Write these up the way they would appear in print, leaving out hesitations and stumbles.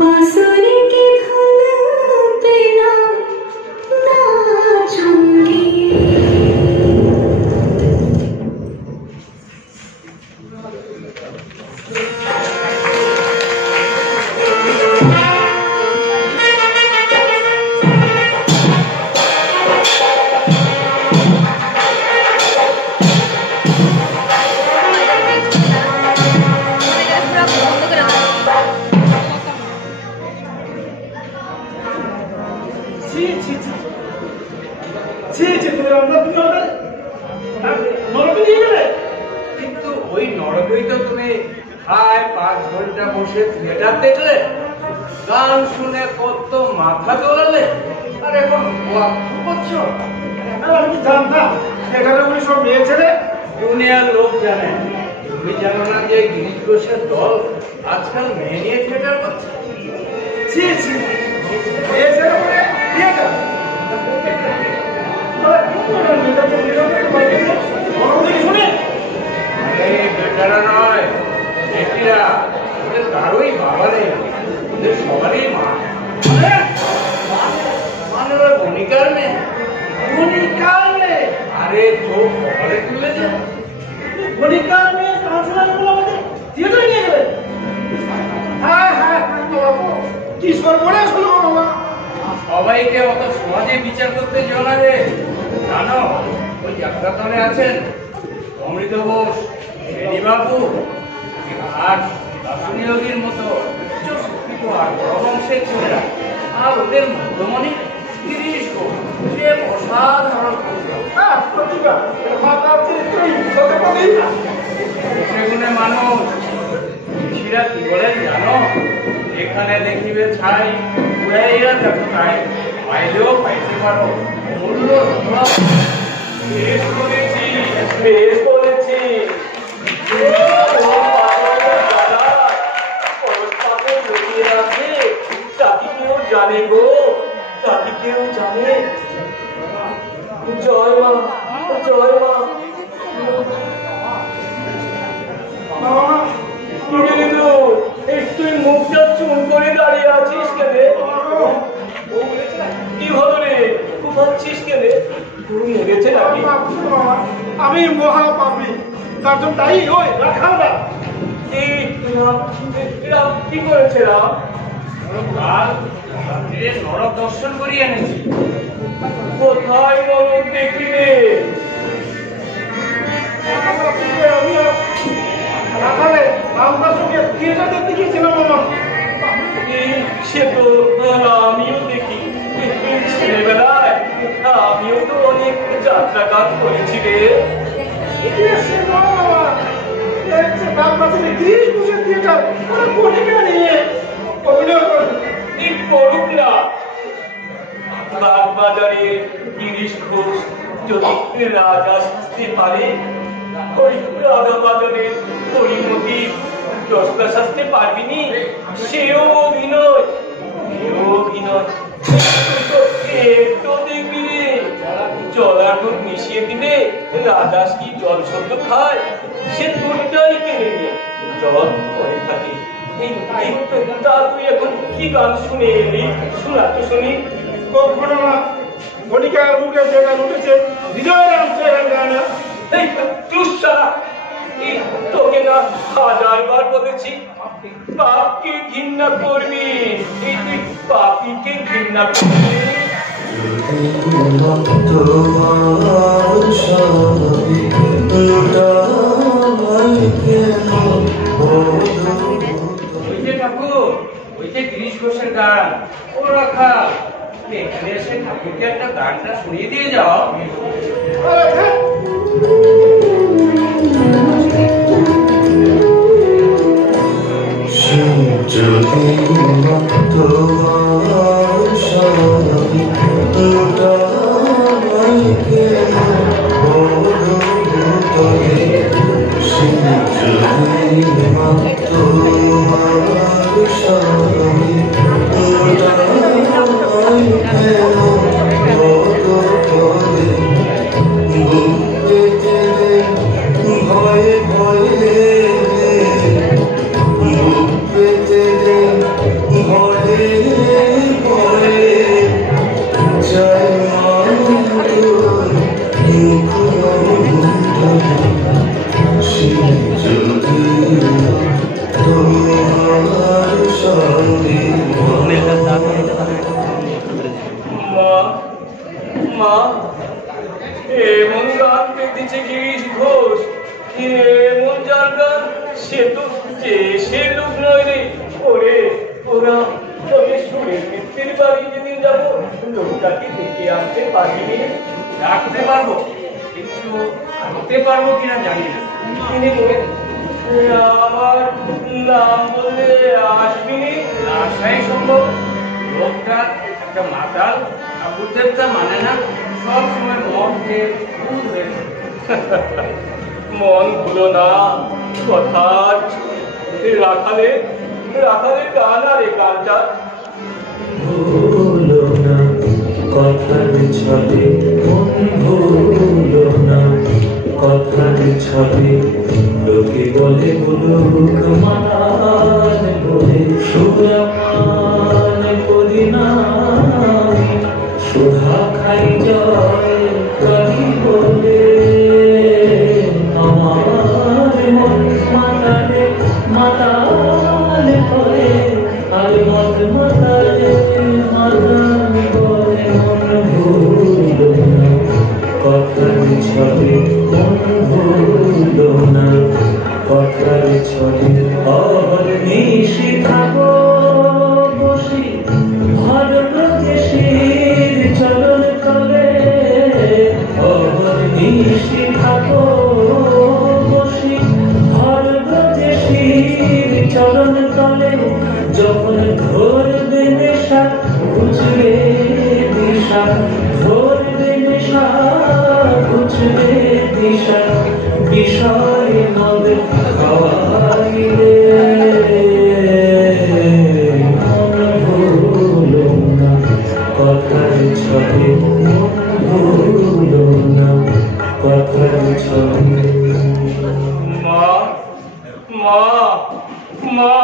बांसुरी की धुन पे नाचूंगी। কিন্তু ওই নরকেই তো তুমি 5 ঘন্টা বসে থিয়েটার দেখলে, গান শুনে কত মাথা দোলালে, আর এখন করছো। আমি জানতাম এখানে উনি সব মেয়ে ছেলে। দুনিয়ার লোক জানে, তুমি জানো না যে গিরিশ ঘোষের দল আজকাল মেয়ে নিয়ে থিয়েটার করছে। মেয়ে ছেলে বলে থিয়েটার শুনে বেটারা নয়, বেটিরা, ওদের কারোই বাবা নেই, ওদের সবারই মা। মানে ওরা গণিকার মেয়ে। গণিকার মেয়ে? আরে চোখ কপালে তুলে যে গণিকার মেয়ে ট্রান্সফার আমাদের থিয়েটারে নিয়ে গেলেন। হ্যাঁ হ্যাঁ, কি সর্বনাশ হলো বাবা। সবাইকে অত সমাজে বিচার করতে যেও না রে। জানো ওই যাত্রাতলে আছেন অমৃত ঘোষ, বাবু আর দাসুনিয়োগীর মতো আর বড় বংশের ছেলেরা, আর ওদের মধ্যমণি গিরিশ ঘোষ, সে অসাধারণ সেগুনে মানুষ। ঋষিরা কি বলেন জানো? এখানে দেখিবে ছাই, উড়াইয়া দেখো তাই, পাইলেও পাইতে পারো মূল্য। বেশ বলেছি, বেশ বলেছি। তাকে কেউ জানে গো, তাকে কেউ জানে। জয় মা, জয় মা। তুই মুখটা চুন করে দাঁড়িয়ে আছিস কেন? কি হলো রে, ঘুমাচ্ছিস কেন? মেরেছে নাকি? আমি মহা পাপী, তার জন্য তাই ওই রাখাল না। কি করেছে রাম? নরক দর্শন করিয়ে এনেছি। কোথায় নরক দেখিলে? রাখালে আমরা সঙ্গে থিয়েটার দেখতে গিয়েছিলাম মামা। সে তো আমিও দেখি ছেলেবেলায়, আমিও তো অনেক যাত্রা গান করেছি রে। গিরিশ ঘোষের থিয়েটার ওরা গণিকা নিয়ে অভিনয় করুক না। বাগবাজারে গিরিশ ঘোষ যদি রাজা সাজতে পারে, ওই রাজা বাজারে পরিমতি দশটা সাজতে পারবিনি। সেও অভিনয়, অভিনয় একটু দেখবি রে। জলার দুধ মিশিয়ে দিলে রাজাস কি জল সদ্য খায়? সে দুধটাই কেনে নিয়ে জল করে থাকে। তা তুই এখন কি গান শুনে এলি? শোনা তো শুনি। কখনো না গণিকার মুখে যে গান উঠেছে বিজয় রাম সে গান গায় না। এই তুষারা, তোকে না 1000 বার বলেছি পাপকে ঘৃণা করবি। এই তুই পাপীকে ঘৃণা করবি। ওই যে ঠাকুর, ওই যে গিরিশ ঘোষের গান, ও রাখা এখানে এসে ঠাকুরকে একটা গানটা শুনিয়ে দিয়ে যাও। ভয়ে ভয়ে বুক পেতে মা এমন গান পেতেছে গিরিশ ঘোষ, এমন যার গান সে তো সে লোক নয় রে। ওরে ওরা তবে সুরের মিত্রের বাড়ি যেদিন যাবো লোকটাকে ডেকে আনতে পারিনি। ডাকতে পারবো, কিন্তু আনতে পারবো কিনা জানি না। আমার নাম বললে আসবি নি? আসাই সম্ভব। লোকটা একটা মাতাল, ঠাকুর দেবতা মানে না, সব সময় মন খেয়ে ভুল হয়ে মন ভুলো না, কথা রাখালে রাখালে গান আর এই গানটা ভুলো না কথার ছবি, মন ভুলো না কথার ছবি। লোকে বলে বুলুক মান বলে সুরমান করি না, সুধা খাই জয় করি বলে। আমার মন মাতালে মাতালে করে, আর মত মাতালে মাতাল করে। মন ভুলো না কথার ছবি, মন ভুলো না কথার ছবি। আর নিশি থাকো বসি ভর প্রদেশের চরণ তলে। আর নিশি থাকো বসি ভর প্রদেশের চরণ তলে। যখন ধরবে নেশা বুঝবে দিশা, ধরবে নেশা বুঝবে দিশা। বিষয় নদ খাওয়াইলে মন ভুলো না কথার ছবি, মন ভুলো না কথার ছবি। মা মা মা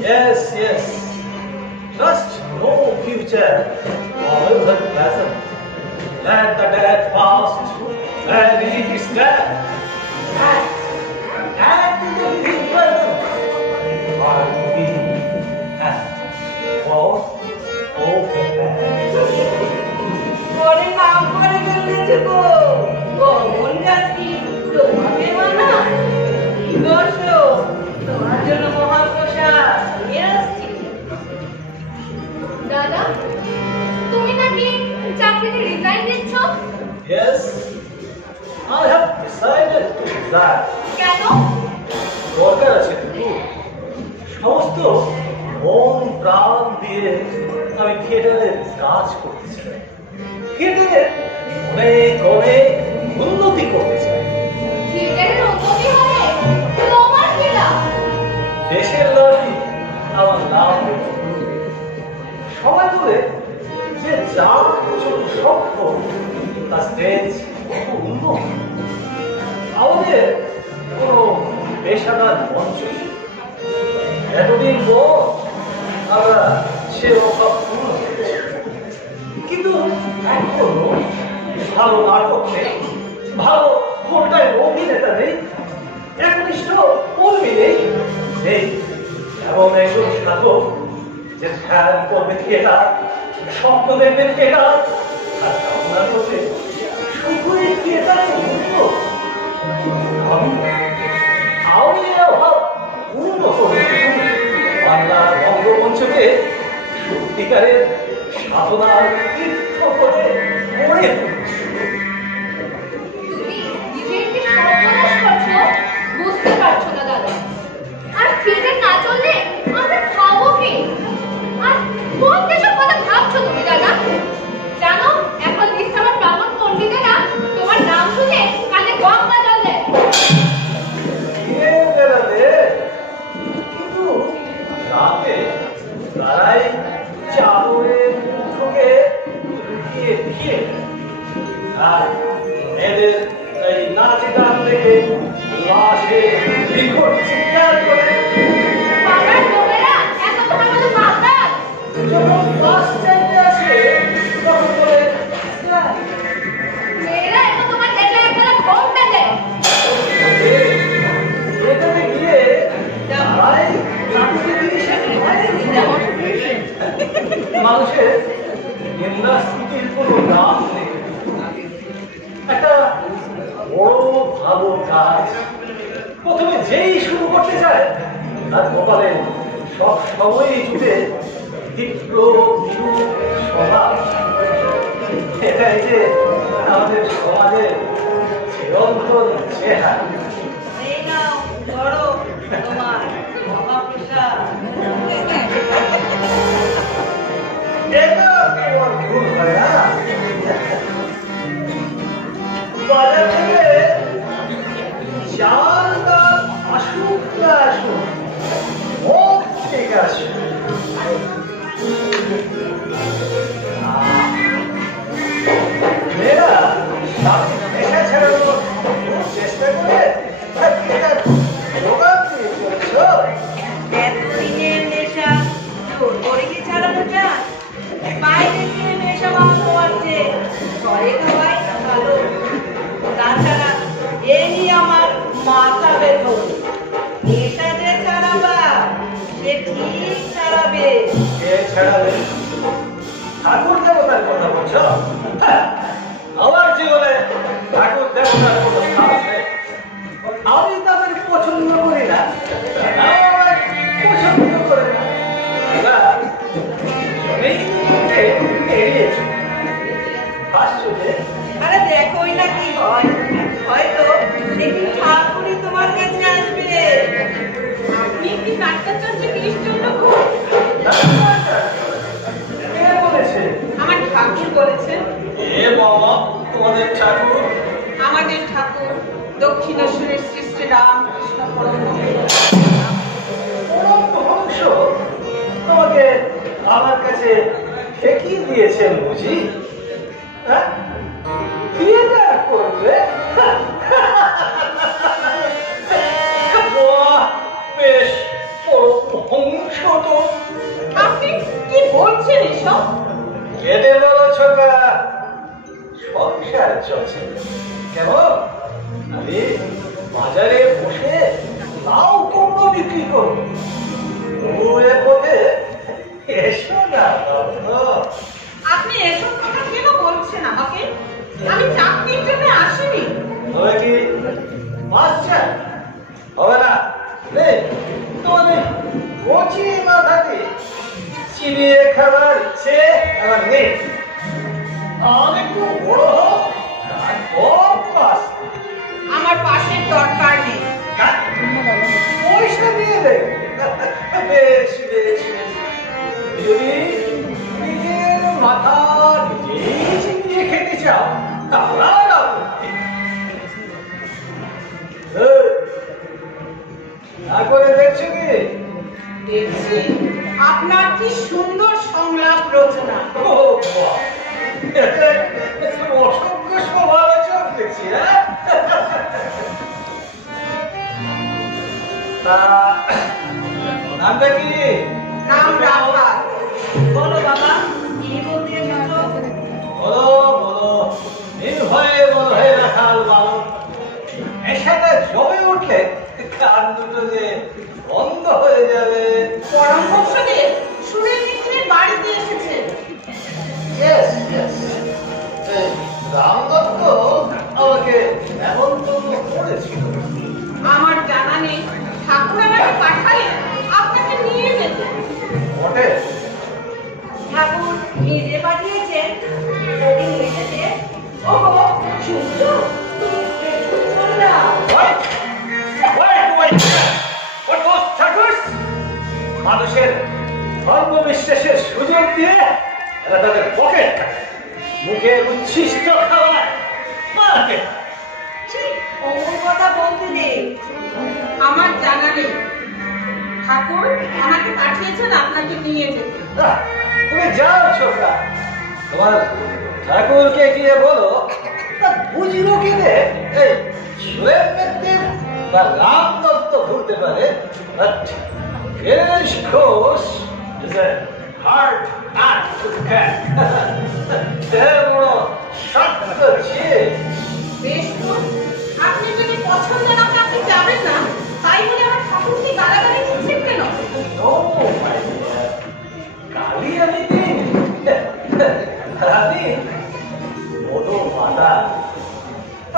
Yes, yes. Trust no future, however pleasant. Let the dead past and it stand. And the living present are to be and for open. ওরে নাম করে ফেলেছে গো কমন গাছি তোমাকে মানা দর্শ তোমার জন্য মহাপ্রসাদ নিয়ে আসছি দাদা তুমি নাকি চাকরিতে রিজাইন দিচ্ছ? Yes, I have decided to resign. কেন? দরকার আছে কিন্তু সমস্ত মন প্রাণ দিয়ে আমি থিয়েটারের কাজ করতে চাই, থিয়েটারের অনেক অনেক উন্নতি করতে চাই। থিয়েটারের উন্নতি হলে তোমার কি লাভ? দেশের লাভই আমার লাভ। সবাই বলে যে যার প্রচুর সক্ষম তার স্টেজ উন্নত। আমাদের কোনো পেশাদার মঞ্চ এতদিন পর আমরা সে অভাব পূর্ণ করেছি, কিন্তু এখনো ভালো নাটক নেই, ভালো কোনটায় অভিনেতা নেই, একনিষ্ঠ কর্মী নেই, এমন একজন সাধক যে ধ্যান করবে থিয়েটার, স্বপ্ন দেখবে থিয়েটার, আর আপনার কাছে শুধুই থিয়েটারের উন্নত। আমি অভাব পূর্ণ করব বাংলার রঙ্গমঞ্চকে সত্যিকারের সাধনার তীর্থ করে গড়ে তুলব। তুমি নিজের কি সর্বনাশ করছো বুঝতে পারছো না দাদা। আর থিয়েটার না চললে আমরা খাবো কি? আর কোন দেশের কথা ভাবছো তুমি দাদা? জানো এখন বিশ্রামের ব্রাহ্মণ পণ্ডিতেরা তোমার নাম শুনে কানে গঙ্গা জল দেয়। কিন্তু রাতে তারাই চাদরের মুখকে লুকিয়ে দিয়ে আর এদের এই নাচ গান দেখে লাশে লিখট চিৎকার করে পাড়ার লোকেরা এত তোমার মতো বাতাস। যখন বাস চাইতে আসে তখন বলে মেয়েরা এত তোমার দেখলে একবেলা ঘুমটা দেয়। এখানে গিয়ে তারাই নাটকের জিনিসে মানুষের নিন্দা স্তুতির কোনো দাম নেই। একটা বড় ভালো কাজ প্রথমে যেই শুরু করতে চায় তার কপালে সব সময়ই জুটে তীব্র বিরূপ স্বভাব। এটাই যে আমাদের সমাজের চিরন্তন চেহারা। এই নাও ধরো তোমার মহাপ্রসাদ এটা তোমার ভুল হয় না। বাজার থেকে চাল ডাল আসুক না আসুক সব ঠিক আছে। মেয়েরা স্বামী পেশা ছাড়ানোর চেষ্টা করে যোগান দিয়ে চলছ। এতদিনের নেশা জোর করে কি ছাড়ানো যায়? বাইরে গিয়ে নেশা বানানো আছে, ঘরে খাওয়াই ভালো। তাছাড়া এ নিয়ে আমার মাথা বের নেশা যে ছাড়াবা সে ঠিক ছাড়াবে। কে ছাড়াবে? ঠাকুর দেবতার কথা বলছো? হ্যাঁ, আমার জীবনে ঠাকুর দেবতার কোনো স্থান আছে। আমি তাদের পছন্দ করি না, আমার পছন্দ করে না। এড়িয়েছি আশ্চর্য। আরে দেখোই না কি হয়, হয়তো দেখি ঠাকুরই তোমার কাছে আসবে। আপনি কি নাট্যাচার্য কৃষ্ণচন্দ্র কে বলেছে? আমার ঠাকুর বলেছেন। এ বাবা, তোমাদের ঠাকুর বেশ হংস তো। আপনি কি বলছেন এসব? কেটে বলো ছোটা, সংসার চলছে কেমন? আমি বাজারে বসে লাউ কুমড়ো বিক্রি করবো, এর মধ্যে এসো না। আপনি এসব কথা কেন বলছেন আমাকে? আমি চাকরির জন্য আসিনি। তবে কি মাছ চাই? হবে না, তোমাদের কচি মাথাকে চিবিয়ে খাবার ইচ্ছে আমার নেই। আমি খুব বড় হোক তারপর মাছ। আমার পাশের দরকার নেই। পয়সা দিয়ে দেয়। বেশ বেশ বেশ, যদি নিজের মাথা নিজেই চিবিয়ে খেতে চাও তারা না করতে। না করে দেখছো কি? দেখছি আপনার কি সুন্দর সংলাপ রচনা। ও বাহ, অসংখ্য সমালোচক দেখছি। নামটা কি? নাম রাখা। বলো বাবা, কি বলতে এসেছো? বলো বলো, নির্ভয়ে বলো হে রাখাল বালক। নেশাটা জমে উঠলে কান দুটো যে বন্ধ হয়ে যাবে। পরামর্শদের সুরের মিত্রের বাড়িতে এসেছে। Yes, yes. রামদত্ত আমাকে নেমন্তন্ন করেছিল। আমার জানা নেই ঠাকুর আমাকে পাঠালেন আপনাকে নিয়ে যেতে। বটে, ঠাকুর নিজে পাঠিয়েছেন ওকে নিয়ে যেতে। ওহো, সূর্য, তুমি একটু বললা। Wait! What those ঠাকুর? মানুষের ধর্মবিশ্বাসের সুযোগ দিয়ে এরা তাদের পকেট মুখে উচ্ছিষ্ট খাবার মার্কেট। অমন কথা বলতে নেই। আমার জানা নেই ঠাকুর আমাকে পাঠিয়েছেন আপনাকে নিয়ে যেতে। তুমি যাও ছোকরা, তোমার ঠাকুরকে গিয়ে বলো তা বুঝলো কি রে এই সুরের মিত্র বা রাম দত্ত ভুলতে পারে, finish course is a hard nut two crack. বড় শক্ত ছিল। বেশ তো, আপনি যদি পছন্দ না হয় আপনি যাবেন না, তাই বলে আমার ঠাকুরকে গালাগালি দিচ্ছেন কেন? নো মাই ডিয়ার, গালি আমি দিই রানী, বড় মাতা।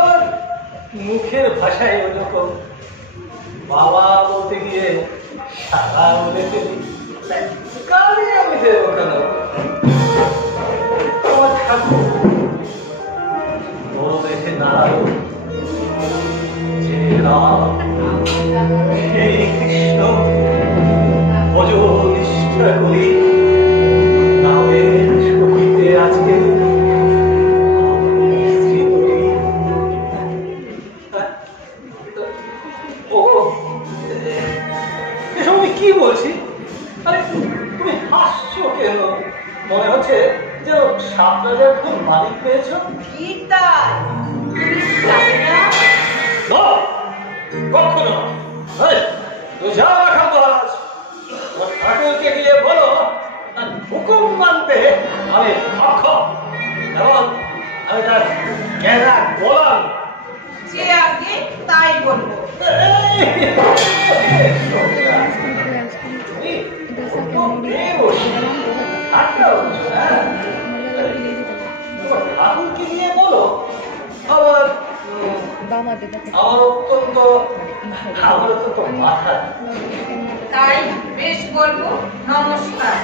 আর মুখের ভাষায় ওরকম বাবা বলতে গিয়ে সারা বলে ফেলি, গালি আমি দেব কেন? আমার ঠাকুর বড় দেখে নারায়ণ, যে রাম সেই কৃষ্ণ ভজ নিষ্ঠা করি নামের সহিতে আজকে স্ত্রী করি। ও এসব আমি কি বলছি? আরে তুমি হাসছো কেন? মনে হচ্ছে যে সাপরাজার খুব মালিক পেয়েছ। ঠিক তাই, তুমি যাবে না? কখনো তুই যা রাখা মহারাজ, ঠাকুরকে গিয়ে বলো হুকুম মানতে আমি অক্ষম, কারণ আমি তার গেঁড়া গোলাম। যে আগে তাই বলবো। ঠাকুরকে গিয়ে বলো আবার আমার অত্যন্ত মাথা। তাই বেশ বলবো, নমস্কার।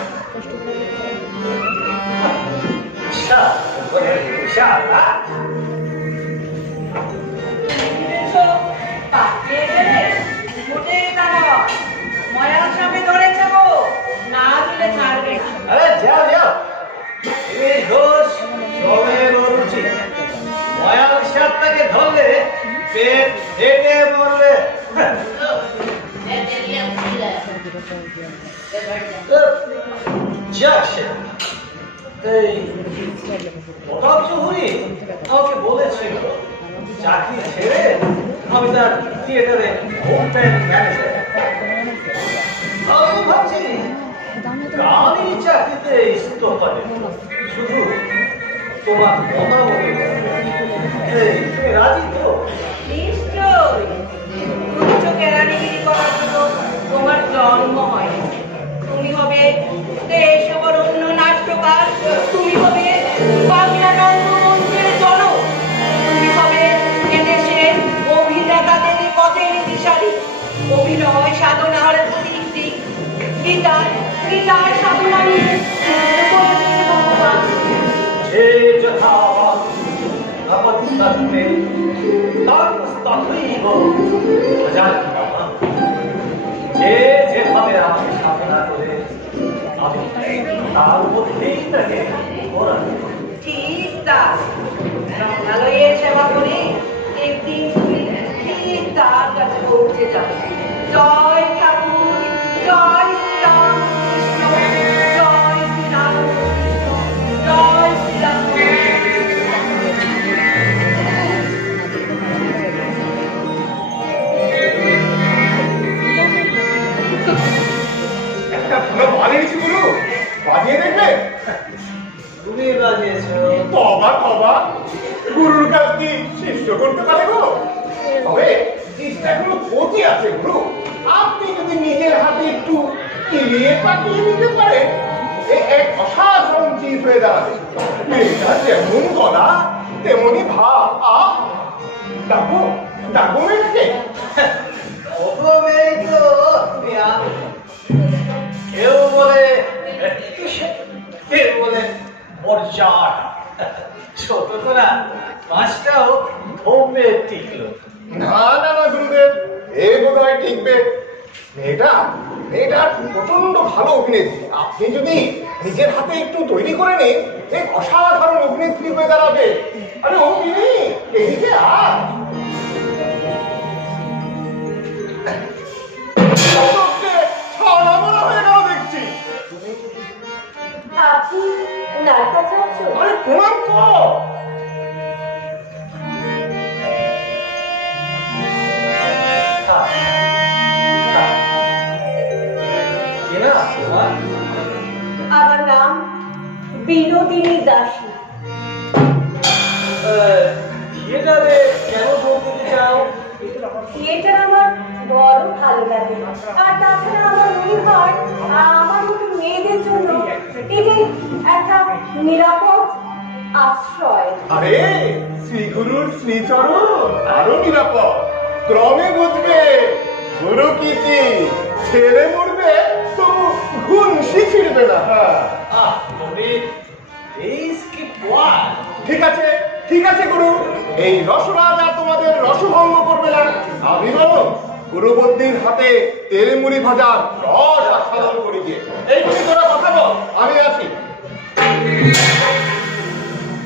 পাঠিয়ে দেবে মোটেই না নয়, ময়ার সামনে ধরেছে গো, না দিলে ছাড়বে না। আরে যাও যাও, এই দোষ সবের রুচি। ময়াল সাপটাকে ধরলে পেট ফেটে মরবে। এই প্রতাপ চৌধুরী আমাকে বলেছিল চাকরি ছেড়ে আমি তার থিয়েটারে হোম ব্যান্ড ম্যানেজার। বেশ তো হবে, শুধু তোমার মতামত তুমি রাজি তো? নিশ্চয়ই। তুচ্ছ কেরানিগিরি করার জন্য তোমার জন্ম হয়। তুমি হবে দেশবরণ্য নাট্যকার, তুমি হবে বাংলা রঙ্গমঞ্চের জনক, তুমি হবে এদেশের অভিনেতাদের পথের দিশারি, অভিনয় সাধনার প্রতীক। গীতার সাধনা নিয়ে ভগবান যে যথা আপত্তাস্তে তথৈব ভজামি। যে যেভাবে আমাকে সাধনা করে আমি তার মধ্যেই তাকে করা। ঠিক তাই, রঙ্গালয়ের সেবা করে একদিন তুমি ঠিক তার কাছে পৌঁছে যাবে। জয় ঠাকুর, জয় শ্রীরামকৃষ্ণ, জয় শ্রীরামকৃষ্ণ, জয় শ্রীরামকৃষ্ণ। একটা ভালো বানিয়েছি গুরু, বানিয়ে দেখবে? তুমি বাজিয়েছ। তবা তবা, গুরুর কাজ কি শিষ্য করতে পারে গো? তবে চেষ্টা গুলো ক্ষতি আছে গুরু। আপনি যদি নিজের হাতে একটু কিলিয়ে পাঠিয়ে নিতে পারেন, এক অসাধারণ চিজ হয়ে দাঁড়াবে। মেয়েটা যেমন গলা তেমনি ভাব। ডাকবো ডাকবো মেয়েটাকে? কেউ বলে কেউ বলে মর্যাদা। ছোট করা মাছটাও ধোপে টিকলো। না না না গুরুদেব, এ বোধ হয় ঠিকবে। মেয়েটার প্রচন্ড ভালো অভিনেত্রী। আপনি যদি নিজের হাতে একটু তৈরি করে নিন, এক অসাধারণ অভিনেত্রী হয়ে দাঁড়াবে। আরে ও তিনি এদিকে হয়ে গেল দেখছি। আপনি নাড়িটা চাচ্ছ? আরে প্রণাম কর। আমার নাম বিনোদিনী দাসী। থিয়েটারে কেন যোগ দিতে চাও? থিয়েটার আমার বড় ভালো লাগে, আর তাছাড়া আমার মনে হয় আমার মতো মেয়েদের জন্য এটি একটা নিরাপদ আশ্রয়। আরে শ্রীগুরুর শ্রীচরণ আরো নিরাপদ। ক্রমে বুঝবে গুরু কি ছেড়ে মরবে তো ঘুনসি ছিড়বে না। ঠিক আছে গুরু, এই রসরাজ আর তোমাদের রসভঙ্গ করবে না। আমি বলো গুরুবদ্দির হাতে তেলেমুড়ি ভাজার রস আস্বাদন করি গিয়ে। এই তুমি তোরা কথা বল, আমি আছি।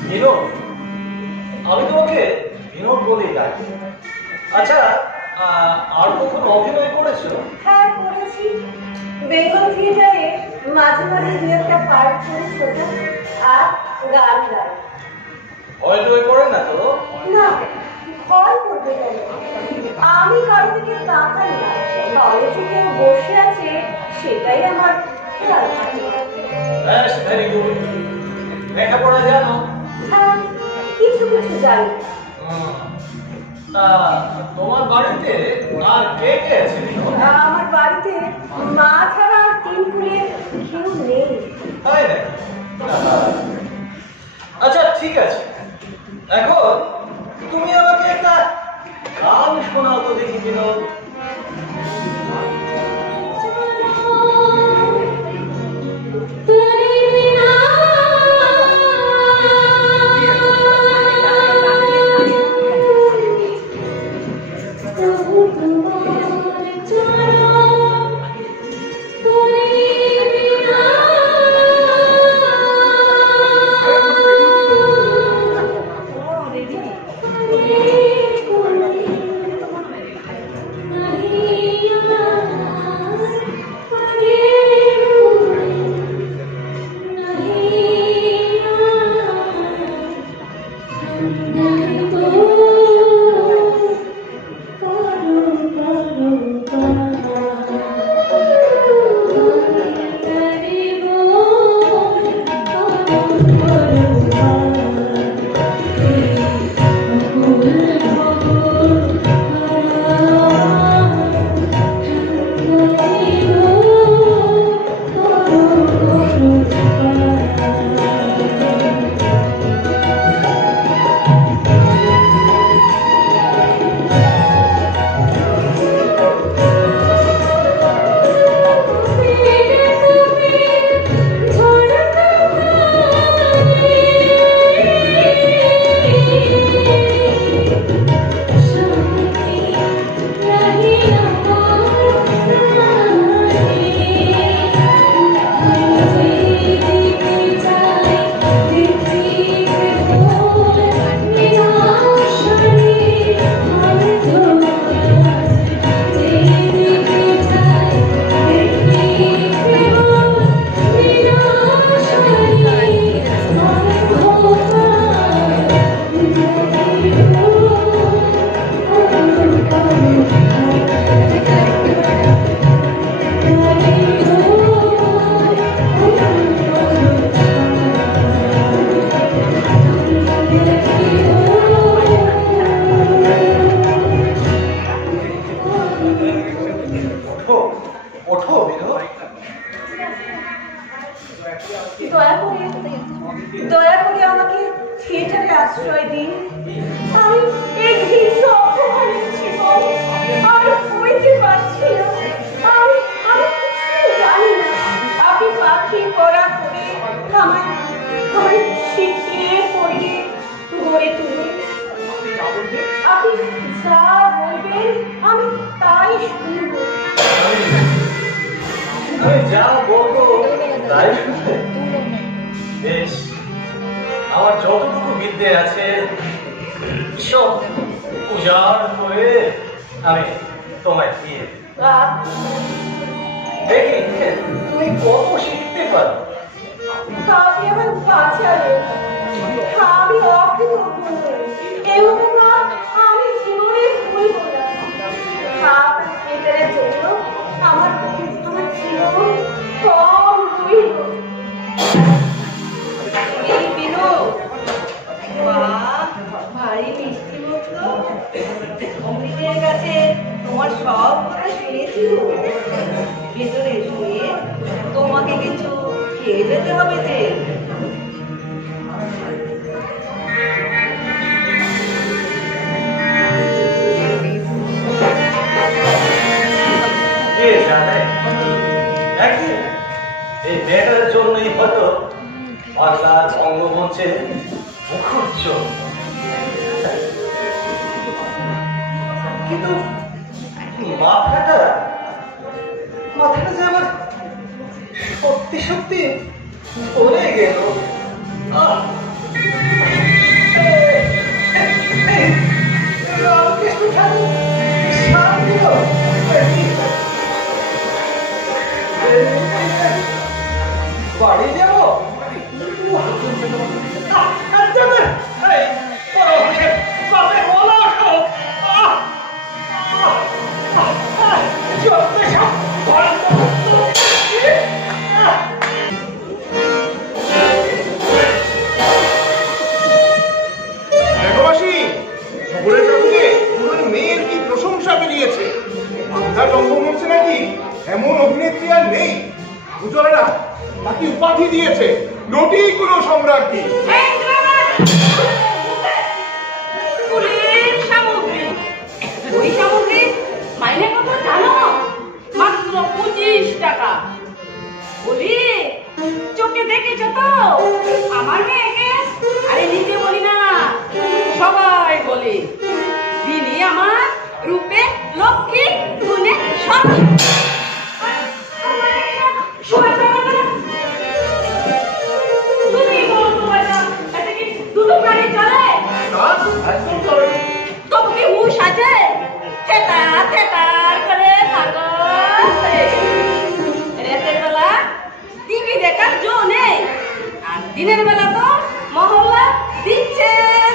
বিনোদ, আমি তোমাকে বিনোদ বলেই ডাকি। আচ্ছা, আর কখনো অভিনয় করেছো? হ্যাঁ, করেছি। বেঙ্গল থিয়েটারে মাঝে মাঝে দু একটা পার্ট করে ছোট আর গান গাই। ভয় টয় করে না তো? না, ভয় করতে গেল আমি কারো দিকে তাকাই না। ঘরে যে কেউ বসে আছে সেটাই আমার খেয়াল থাকে। বেশ, ভেরি গুড। লেখাপড়া জানো? হ্যাঁ, কিছু কিছু জানি। তা তোমার বাড়িতে আর কে কে আছে? আমার বাড়িতে মা ছাড়া আর তিন ফুলের কেউ নেই। আচ্ছা, ঠিক আছে। এখন তুমি আমাকে একটা গান শোনাও তো দেখি বিনোদ। ওঠো বিনু। দয়া করে আমাকে থিয়েটারে আশ্রয় দিন। আমি এই ঘৃণ্য অপমানের জীবন আর সইতে পারছি না। আমি কিছুই জানি না। আপনি পাখি পড়া করে আমার শিখিয়ে পড়িয়ে গড়ে তুলে আপনি যা বলবেন আমি তাই শুনব। আমি যা বলবো তাই শুনবে? বেশ, আমার যতটুকু বিদ্যে আছে সব উজাড় করে আমি তোমায় দিয়ে দেখি তুমি কত শিখতে পারো। আপনি আমার বাঁচালেন। আমি অকৃতজ্ঞ। এই উপকার আমি জীবনে ভুলব না। আপনার থিয়েটারের জন্য আমার জীবন কম রইল। এই বিনু, বাহ, ভারী মিষ্টি মুখ তো। অমৃতের কাছে তোমার সব কথা শুনেছি। ভেতরে শুয়ে তোমাকে কিছু খেয়ে যেতে হবে যে। কে জানে, একদিন এই মেয়েটার জন্যই হয়তো বাংলার অঙ্গমঞ্চে মুখুজ্জ্বল। কিন্তু মাথাটা যে আমার সত্যি সত্যি পড়ে গেল। রামকৃষ্ণ ঠাকুর শান্তি বাড়ি যাবো। মেয়ের কি প্রশংসা বেরিয়েছে। বাংলা রঙ্গমঞ্চে নাকি এমন অভিনেত্রী আর নেই। উজ্জ্বলেরা তাকে উপাধি দিয়েছে নটি কোনো সম্রাজ্ঞী। ওই সামগ্রী মাইনে কত জানো? মাত্র 25 টাকা। বলি, চোখে দেখেছ তো আমার মেয়েকে? আরে নিজে বলি না, সবাই বলে দিদি আমার রূপে লক্ষ্মী, গুণে স্বামী। তুমি বলতো এতে কি দুটো প্রাণী চলে? একদম চলে। তবু কি হুশ আছে? থেতার করে রাতের বেলা টিভি দেখার জো নেই, আর দিনের বেলা তো মহল্লা দিচ্ছে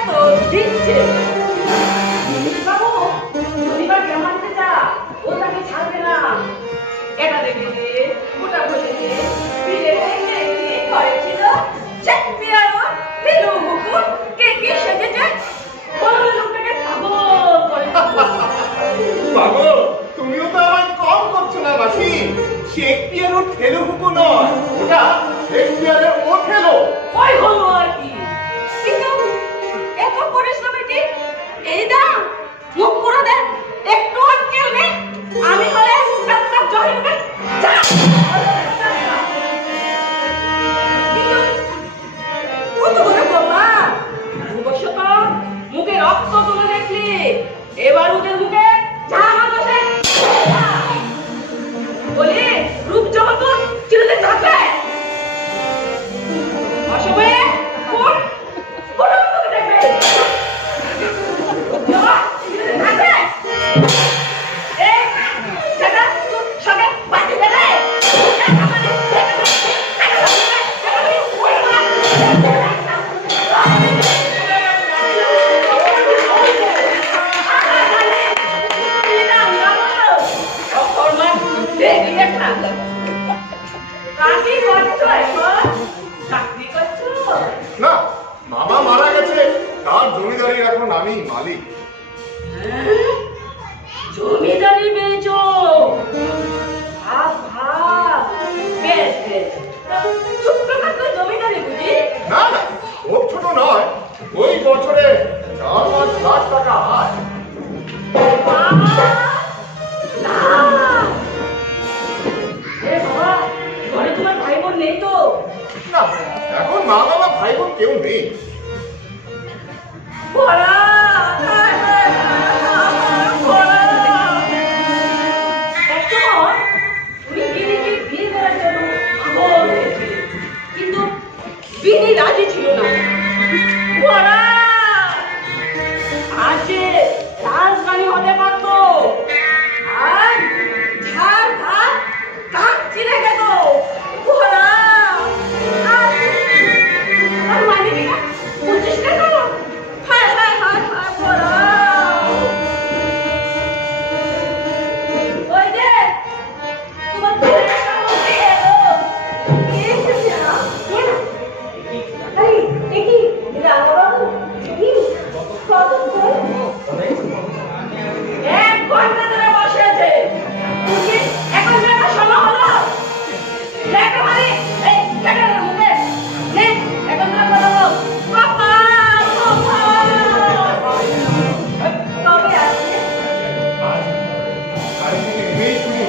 তো দিচ্ছে। বাবু শনিবার গ্রামান্তে যা, ও তাকে ছাড়বে না। এটা দেখে যে ওটা বলে যে ফিরে ঘরে ছিল শেক্সপিয়ার ফিলু বুকুর কে কে সেজেছে বললো লোকটাকে পাগল করে। পাগল, তুমিও তো আমায় কম করছো না মাসি। শেক্সপিয়ার ও থেলুহুকু নয়, ওটা শেক্সপিয়ারের ওথেলো। ওই হলো আর কি। কিন্তু এত পরিশ্রমী এই দাম মুখ করে দেন, একটু আটকেল নেই। আমি হলে ডাক্তার জহিরকে কিন্তু কত করে বললাম, ভূবশত মুখে রক্ত তুলে দেখলি, এবার ওদের মুখে ঝামা বসে বলি রূপ জগৎ চিরদিন থাকবে। অসময়ে কোন কোন মুখে দেখবে থাকবে। সেটা সঙ্গে বাতি দেবে। না, বাবা মারা গেছে, তার জমিদারির এখন আমি মালিক। জমিদারি বেচো? কেউ নেই। কিন্তু বিনি রাজি ছিল না। আছে রাজধানী হতে পারত, আর ঝাড় ভাত কাক চিনে গেত। মানে বুঝিস না কেন? হায় হায় হায় হায় বড়া। ওই যে তোমার ছেলেটা বলতে এলো, কে এসেছে না? আরে দেখি রাঙাবাবু, কি কতক্ষণ? 1 ঘন্টা ধরে বসে আছে। তুমি এখন একটা সময় হলো একেবারে এই ক্যামেরার মুখে নে এখন না বলো বাবা কবে আসবে? গাড়ি থেকে নেমেই শুনি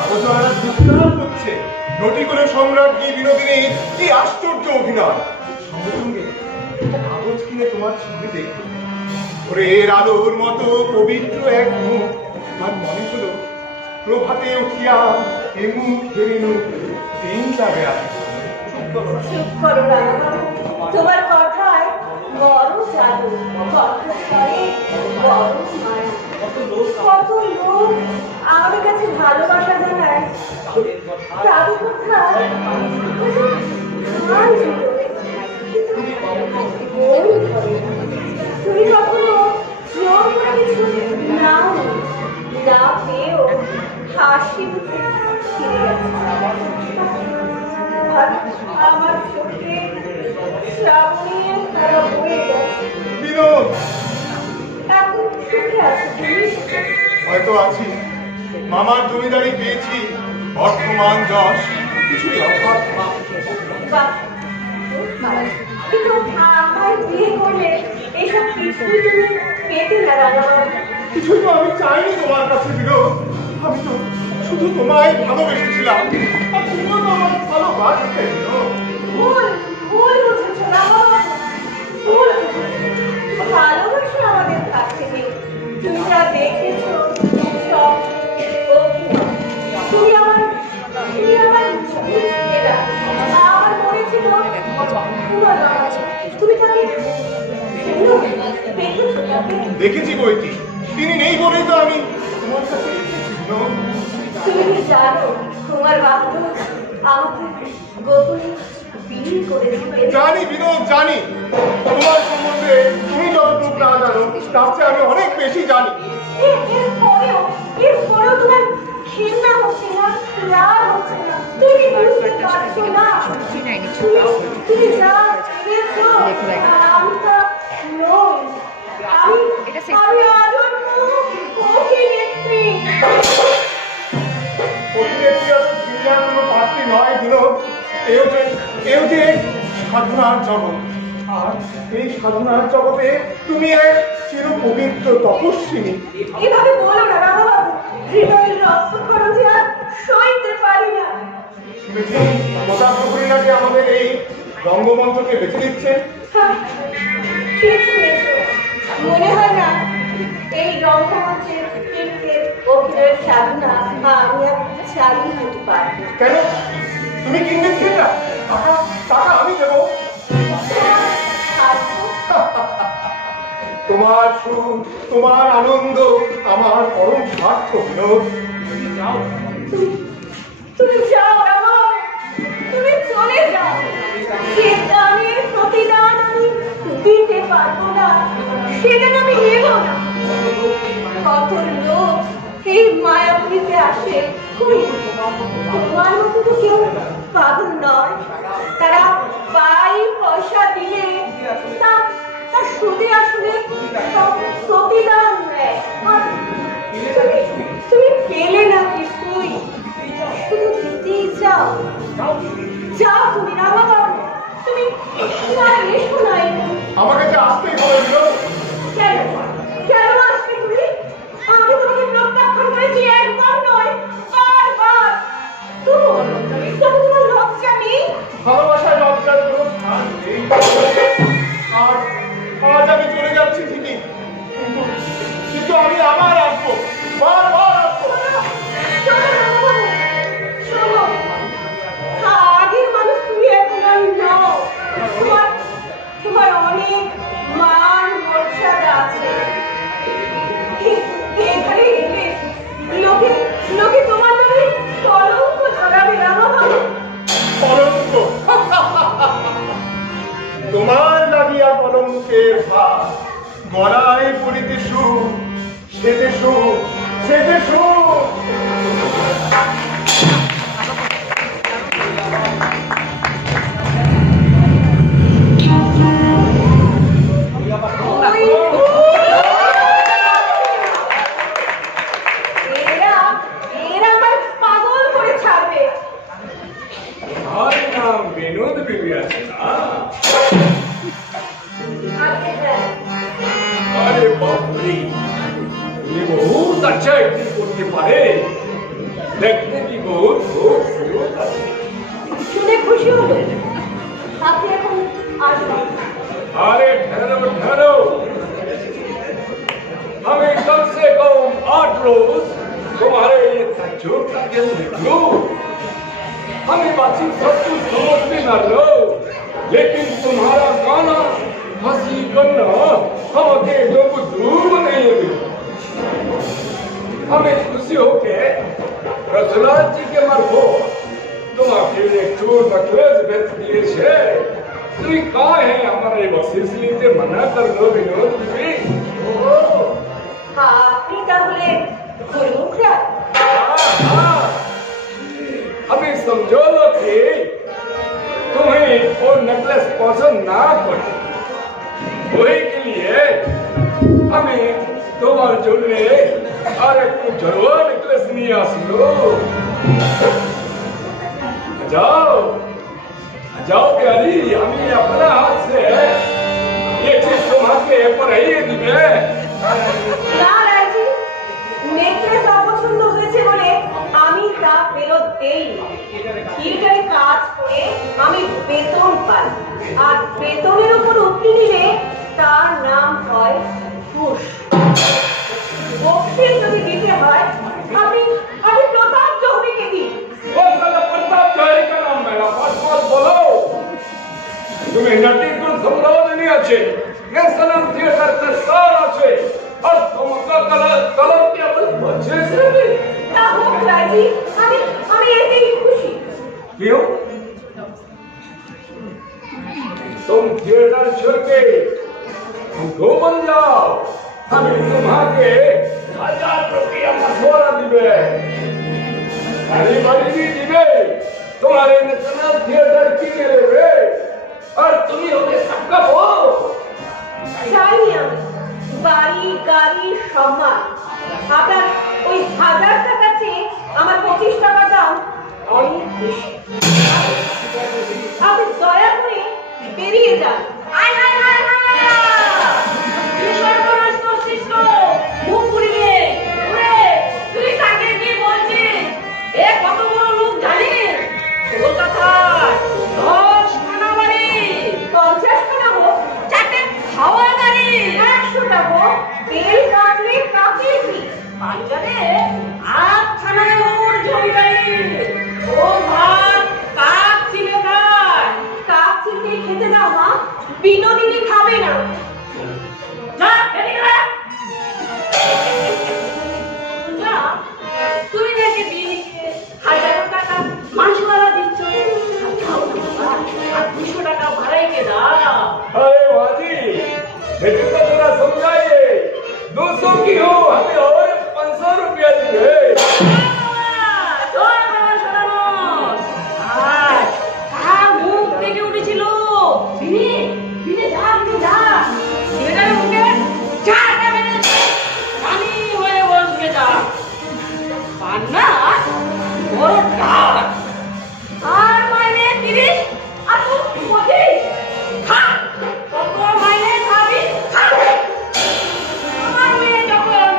আলোচনাটা চিৎকার করছে নটি করে সম্রাজ্ঞী বিনোদিনীর কি আশ্চর্য অভিনয়। সঙ্গে সঙ্গে একটা কাগজ কিনে তোমার ছবি দেখো। ভোরের আলোর মতো পবিত্র এক মুখ। আমার মনে হলো প্রভাতে উঠিয়া এ মুখ ফেরিনু দিন যাবে আসে। চুপ করো রাঙাবাবু, তোমার কথায় বড় জাদু, কথায় বড় মায়া। কত লোক আমাদের কাছে ভালোবাসা জানায়, তাদের কথা তুমি কখনো জোর করে কিছু নাও না পেয়েও হাসি মুখে ফিরে গেছে। আমার চোখে শ্রাবণীয় ধারা বয়ে গেছে। বিনোদ, এখন সুখে আছো তুমি? হয়তো আছি। মামার জমিদারি পেয়েছি, বর্তমান যশ কিছুই অভাব। কিন্তু আমার বিয়ে করলে এইসব কিছুই তুমি পেতে না রাঙাবাবু। কিছুই তো আমি চাইনি তোমার কাছে বিনোদ। আমি তো শুধু তোমায় ভালোবেসেছিলাম, আর তুমিও তো আমায় ভালোবাসতে। ভুল বুঝেছো রাঙাবাবু, ভুল বুঝেছো। ভালোবাসা আমাদের কাছে নেই, তুমি যা দেখেছো সব অভিনয়। তুমি আমার মনে ছিল তোমার বাবা। তুমি তাকে দেখেছো তাকে? দেখেছি বইটি, তিনি নেই বলেই তো আমি তোমার কাছে এসেছি। তুমি কি জানো তোমার বাবা আমাকে গোপনে বিয়ে করেছিল? জানি বিনোদ, জানি। তোমার সম্বন্ধে তুমি যতটুকু না জানো তার চেয়ে আমি অনেক বেশি জানি। এরপরেও তোমার ঘৃণা হচ্ছে না, রাগ হচ্ছে না? তুমি বুঝতে পারছো না? তুমি যা ভেবেছো আমি তা নই। আমি আজন্ম অভিনেত্রী। অভিনেত্রী আর দুনিয়ার কোনো পাত্রী নয় বিনোদ। এও যে সাধনার জগৎ, আর এই সাধনার জগতে তুমি এক চির পবিত্র তপস্বিনী। এভাবে বলো না রাঙাবাবু, হৃদয়ের রক্তক্ষরণ যে আর সইতে পারি না। শুনেছি মতান্তরী নাকি আমাদের এই রঙ্গমঞ্চকে বেছে দিচ্ছে। হ্যাঁ, ঠিক শুনেছো। মনে হয় না এই রঙ্গমঞ্চের কীর্তির অভিনয়ের সাধনা আমি আর চালিয়ে যেতে পারবো। কেন? তুমি কিনবে থিয়েটার, টাকা আমি দেবো। তোমার সুখ, তোমার আনন্দ আমার পরম স্বার্থ বিনোদ। তুমি যাও রামা, তুমি চলে যাও। যে দানের প্রতিদান আমি দিতে পারবো না, সেটা আমি নেব না। কত লোক এই মায়াপুরীতে আসে, কই তোমার মতো তো কেউ পাগল নয়। তারা পাই পয়সা দিয়ে তা সুদে আসলে প্রতিদান নেয়। তুমি পেলে না কিছুই, শুধু দিতেই চাও। যাও তুমি রামাবাবু, তুমি আর এসো না। আমাকে যে আসতেই হবে বিনোদ। কেন আসবে তুমি? আমি তোমাকে প্রত্যাখ্যান করেছি একবার নয়, বারবার। তবু তোমার লজ্জা নেই? ভালোবাসায় লজ্জার কোনো স্থান নেই। তোমার লাগিয়া কলঙ্কের ভার গড়াই পড়িতে সুখ সেজে সুখ সেজে সুখ। এরা আমার পাগল করে ছাড়বে। আর নাম বিনোদ বিবি আছে না? अरे बाप रे, ये बहुत अच्छा एक्टिंग करते पारे, देखने की बहुत खूबसूरत আছে। শুনে খুশি হলো। আপনি এখন আসবেন। अरे ठहरो ठहरो, हमें कम से कम 8 रोज तुम्हारे ये तजुर्बा करके देख लो। हमें बाकी सब कुछ समझ में न लो, लेकिन तुम्हारा गाना हंसी करना हम अकेले को दूर नहीं है। हमें खुशी हो के रसलाल जी के मार्फो तुम अकेले चोर नकलेस बेच दिए छे। तुम कहाँ है हमारे बख्शीश लेते मना कर दो विनोद जी। আপনি তাহলে গুরুমুখরা? हमें समझो लो कि तुम्हें वो नेकलेस पसंद ना पड़े, वही के लिए हमें तुम्हारे जोड़े और एक जरूर नेकलेस नहीं आसलो। जाओ जाओ प्यारी, हमें अपना हाथ से ये चीज तुम्हारे पर ही दिए। না রাজি, নেকলেস অপছন্দ হয়েছে বলে আমি তা ফেরত দেই। থিয়েটারে কাজ করে আমি বেতন পাই, আর বেতনের উপর উক্তি নিলে তার নাম হয় ঘুষ। বকশিশ যদি দিতে হয় আপনি প্রতাপ চৌধুরীকে দিন। वो साला प्रताप चौधरी का नाम मेरा पासपोर्ट बोलो। तुम्हें नटी को संभ्राव नहीं अच्छे, ये सलाम थिएटर के स्टार अच्छे, और तुमका कलम के अपने बच्चे से भी। তা হোক রাজি, আমি এতেই খুশি। क्यों? तुम थिएटर छोड़ के हमको बन जाओ, हमें तुम्हारे 1000 रुपया मशवरा दिवे, अरे बड़ी भी दिवे, तुम्हारे नेशनल थिएटर की लेवे, और तुम्ही होगे सबका वो। চাই আমি বাড়ি গাড়ি সম্মান। আপনার ওই 1000 টাকা চেয়ে আমার 25 টাকা দাম অনেক বেশি। আপনি দয়া করে বেরিয়ে যান। মুখ পুড়িয়ে তুই তাকে কি বলছিস? এ কত বড় লোক জানিস? কলকাতার 10 খানা বাড়ি, 50 খানা হোক, 4টে হাওয়া গাড়ি, 100টা হোক, তেল কাটলে কাকে কি পাঞ্জাবে 8 খানায় ওর জমিদারি। ও ভাত কাক চিনে খায়, কাক চিনে খেতে দাও মা, বিনোদিনী খাবে না। যা এদিকে যা। যা, তুমি নাকি বিনিকে 1000 টাকা মাস ভাড়া দিচ্ছ, আর 200 টাকা ভাড়াইকে দাও। अरे वाजी, बेटे को थोड़ा समझाइए, 200 की हो, हमें और 500 रुपया दिए। মুখ থেকে উঠেছিল বিনি, বিনি যা, বিনি যা। এটার মুখে চাটা মেরে পানি হয়ে বসবে। যা পান্না বড় ডাক, আর মাইনে 30, আর তুই 25। খা, কত মাইনে খাবি খা। আমার মেয়ে যখন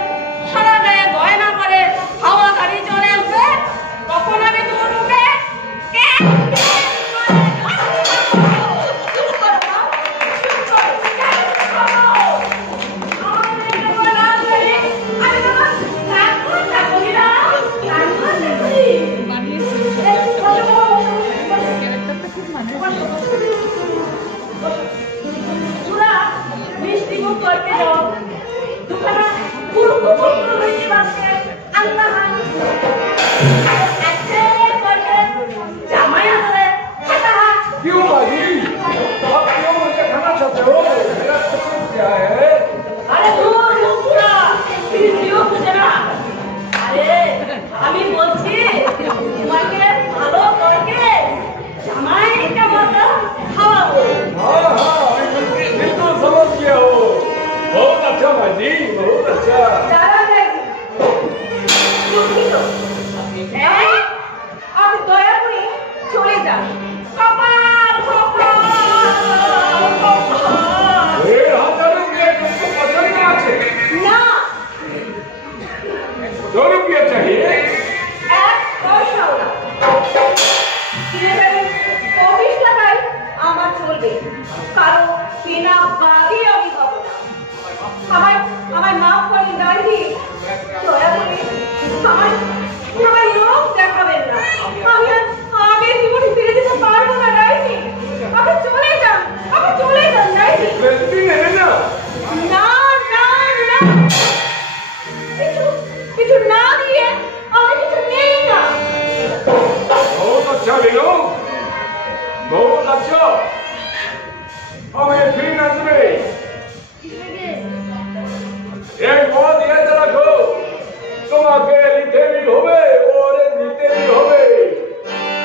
क्या है? আরে দূর মুখটা ভিডিও খুঁজে না। আরে আমি বলছি তোমাকে ভালো করে জামাইটা মতো খাওয়াবো। हाँ हाँ बिल्कुल समझ गया हो। बहुत अच्छा भाई, बहुत अच्छा। দাঁড়া যাই দুঃখিত। আপনি দয়া করে চলে যান। কপাল কপাল কপাল। 1000 रुपया तुमको पसंद ना आछे? না 100 रुपया चाहिए? এক পয়সাও না। কিনে দেবেন 24 টাকায় আমার চলবে, কারণ কেনা বাদই আমি হবো না। আমার মাফ করে দাঁড়িয়ে দয়া করে আমার লোক দেখাবেন না। আমি আর আগের জীবনে ফিরে যেতে পারবো না রাইজি। আপনি চলে যান, আপনি চলে যান রাইজি। गलती है ना? না না না, কিছু না দিয়ে আমি কিছু নেই না। बहुत अच्छा लीलो, बहुत अच्छा। हमें फिर नजरे एक बहुत याद रखो, তোমাকে লিখে भी होवे और जीते भी होवे।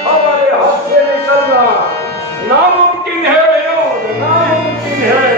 हमारे हाथ से निकलना नामुमकिन है भैया, नामुमकिन है।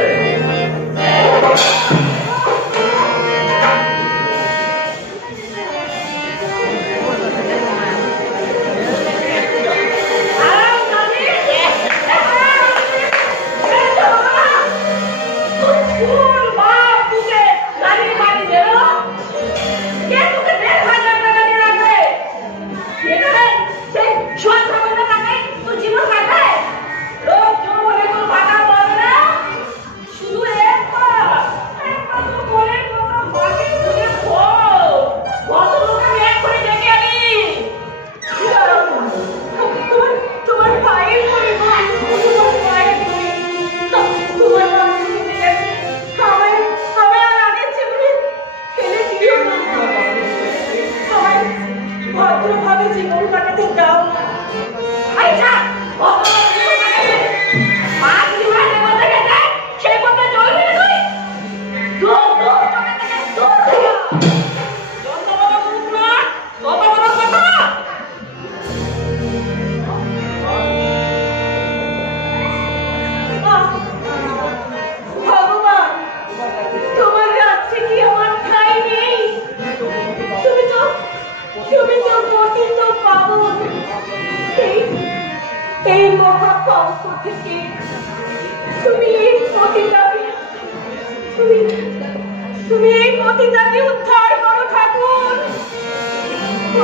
তুমি এই পতিতাকে উদ্ধার করো ঠাকুর,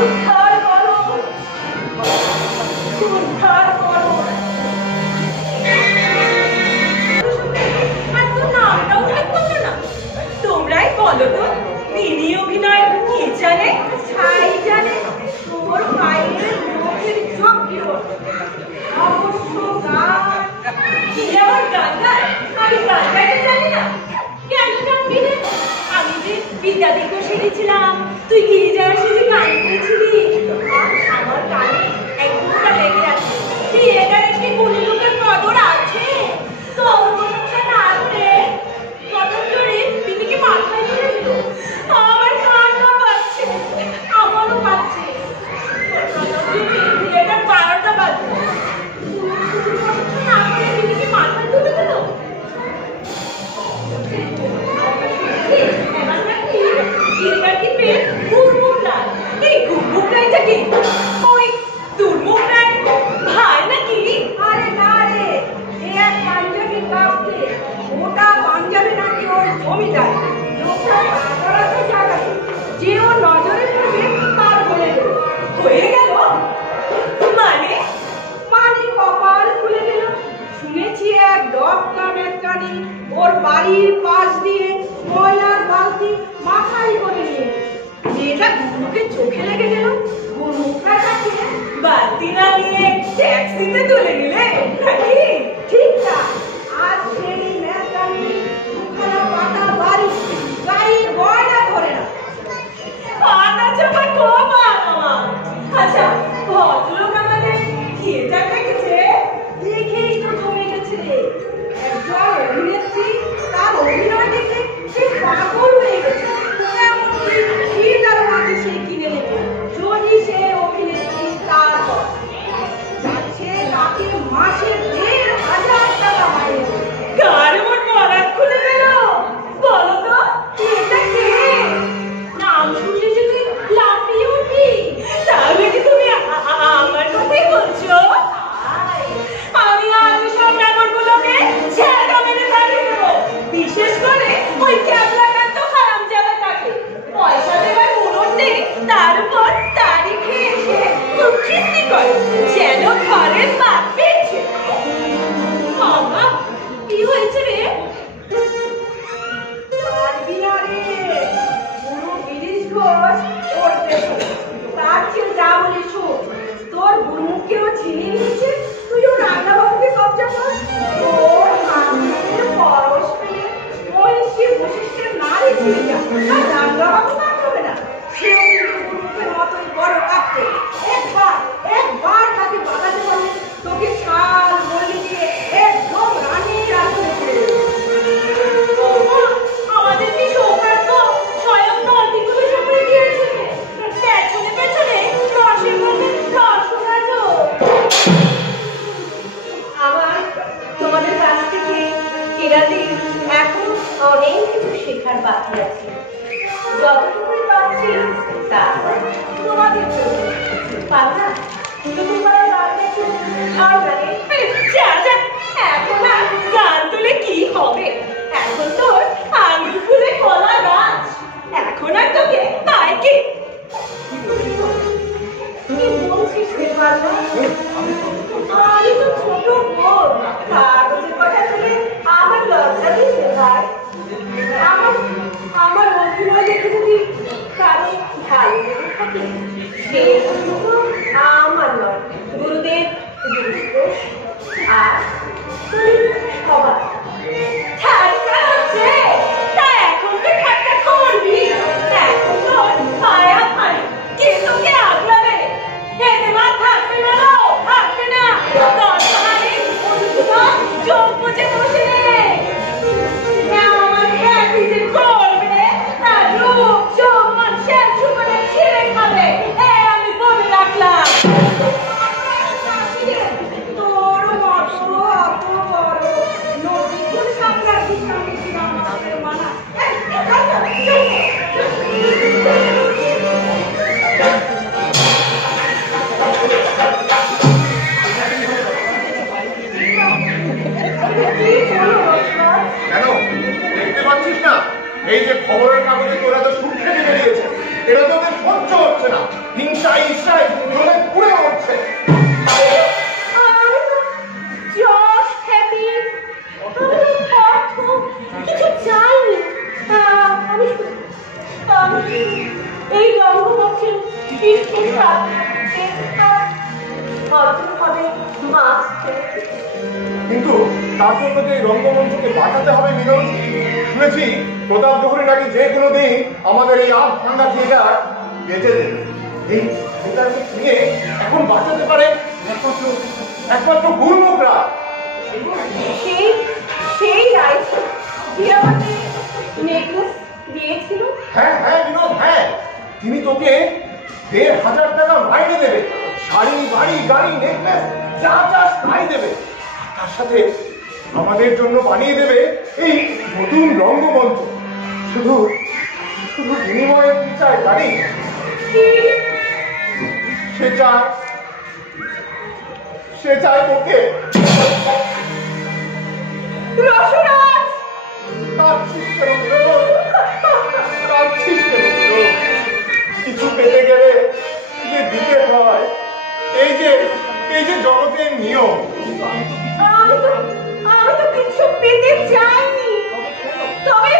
উদ্ধার করো, উদ্ধার করো। আর তো নামটাও ঠিক করলো না। তোমরাই বলো তো, তিনি অভিনয় কি জানে? ছাই জানে তোর মায়ের মুখের যোগ্য অবশ্য গান। কি আমার গান গায়? আমি গান গাইতে জানি না। কেন জানবি না? আমি যে বিদ্যাদিকে সেরেছিলাম, তুই গিরিজার সেজে গান গেয়েছিলি। আমার গানে একদমটা লেগে আছে। বিয়েটার একটি গুণী লোকের কদর আছে। তোর মতটা না আছে। কদর জোরে বিদিকে মাথায় তুলে দিল। আমার কান্না পাচ্ছে, আমারও পাচ্ছে। কদর জোরে বিয়েটার 12টা বাজে। না করে বিদিকে মাথায় তুলে দিল। ওর বাড়ির পাশ দিয়ে ময়লার বালতি মাথায় করে নিয়ে মেয়েটা গুরুকে চোখে লেগে গেল। গুরুটা কাছে বালতি না নিয়ে ট্যাক্সিতে তুলে নিলে নাকি? ঠিক না, আজ সেই মেয়েটানি দুখানা পাতা বাড়ি গাড়ির গয়না ধরে না। আনা চাপা কম আনা। আচ্ছা ভদ্রলোক আমাদের থিয়েটার দেখেছে, দেখেই তো জমে গেছে। একজন অভিনেত্রী তার অভিনয় যেন ঘরের বাদ পেয়েছে। বাবা, কি হয়েছে রে? পারবি না রে, পুরো গিরিশ ঘোষ ওর পেছনে। তার চেয়ে যা বলি শোন, তোর গুরুমুখকেও ছিনিয়ে নিয়েছে, তুইও রান্নাবাবুকে কবজা কর। তোর হাতের পরশ পেলে মহিষী বশিষ্ঠের নারী ছিঁড়ে যা, আর রান্নাবাবু না হবে না। সেও কিন্তু গুরুমুখের মতোই বড় কাঁপতে। একবার তাকে বাঁধাতে পারলে তোকে শাল বলি দিয়ে একদম রানীর আসনে ছেড়ে দেবে। আমাদের কি সৌভাগ্য, স্বয়ং নদীগুলো সবাই দিয়েছে। পেছনে পেছনে রসের মধ্যে রসরাজ। আমার তোমাদের কাছ থেকে কিরাতি এখন অনেক কিছু শেখার বাকি আছে। যতটুকুই পাচ্ছি তারপর তোমাদের জন্য। পাল্লা তুমি বড় গানটা একটু আর জানে যা যা, এখন আর গান তুলে কি হবে? এখন তোর আঙুল ফুলে কলা গাছ। এখন আর তোকে পায় কি? কি বলছিস রে পাল্লা? আমি তো ছোট বোন, কাগজের কথা শুনে আমার লজ্জা দিচ্ছে ভাই। আমার অভিনয় দেখে যদি কারো ভালো লেগে থাকে, সে শুধু আমার নয়, গুরুদেব, গুরুদেব আর তুমি সবার। ঠাট্টা হচ্ছে? তা এখন তো ঠাট্টা করবি। এখন তোর পায়া পায়, কে তোকে আগলাবে? এতে মা থাকবে না, থাকবে না। দরকারি অনুসুমান চোখ বুঝে বসে রে। আমার খ্যাতি যে করবে, তার রূপ যৌবন শেষ করে ছিঁড়ে খাবে, আমি বলে রাখলাম। তোর মতো অত বড় নদীগুলো সামলাচ্ছিস আমি ছিলাম আমাদের মানা। কেন দেখতে পাচ্ছিস না, এই যে খবরের কাগজে তোরা তো সুখ খেতে বেরিয়েছে, এটা তোদের সহ্য হচ্ছে না। হিংসায় ঈর্ষায় জলে পুড়ে উঠছে। আমি তো just happy, আমি তো অর্থ কিছু চাইনি। আমি এই রঙ্গমঞ্চের শিক্ষা অর্জন হবে মাছ। কিন্তু তার জন্য যে এই রঙ্গমঞ্চকে বাঁচাতে হবে মিলন। শুনেছি প্রতাপ জহুরি নাকি যে কোনো দিন আমাদের এই আধ ভাঙ্গা থিয়েটার বেঁচে দেবে। এই থিয়েটারকে নিয়ে এখন বাঁচাতে পারে একমাত্র গুরুমুখরা। সেই রাইট আমাকে নেকলেস দিয়েছিল। হ্যাঁ হ্যাঁ বিনোদ, হ্যাঁ, তিনি তোকে ১,৫০০ টাকা মাইনে দেবে, শাড়ি বাড়ি গাড়ি নেকলেস যা যা তাই দেবে। তার সাথে আমাদের জন্য বানিয়ে দেবে এই নতুন রঙ্গমঞ্চ। শুধু শুধু বিনিময়ে কি চায় জানি? সে চায় তোকে। রসরাজ, কাঁদছিস কেন বিনোদ? কাঁদছিস কেন বিনোদ? কিছু পেতে গেলে যে দিতে হয়, এই যে জগতের নিয়ম। আমি তো কিছু পেতে চাইনি। তবে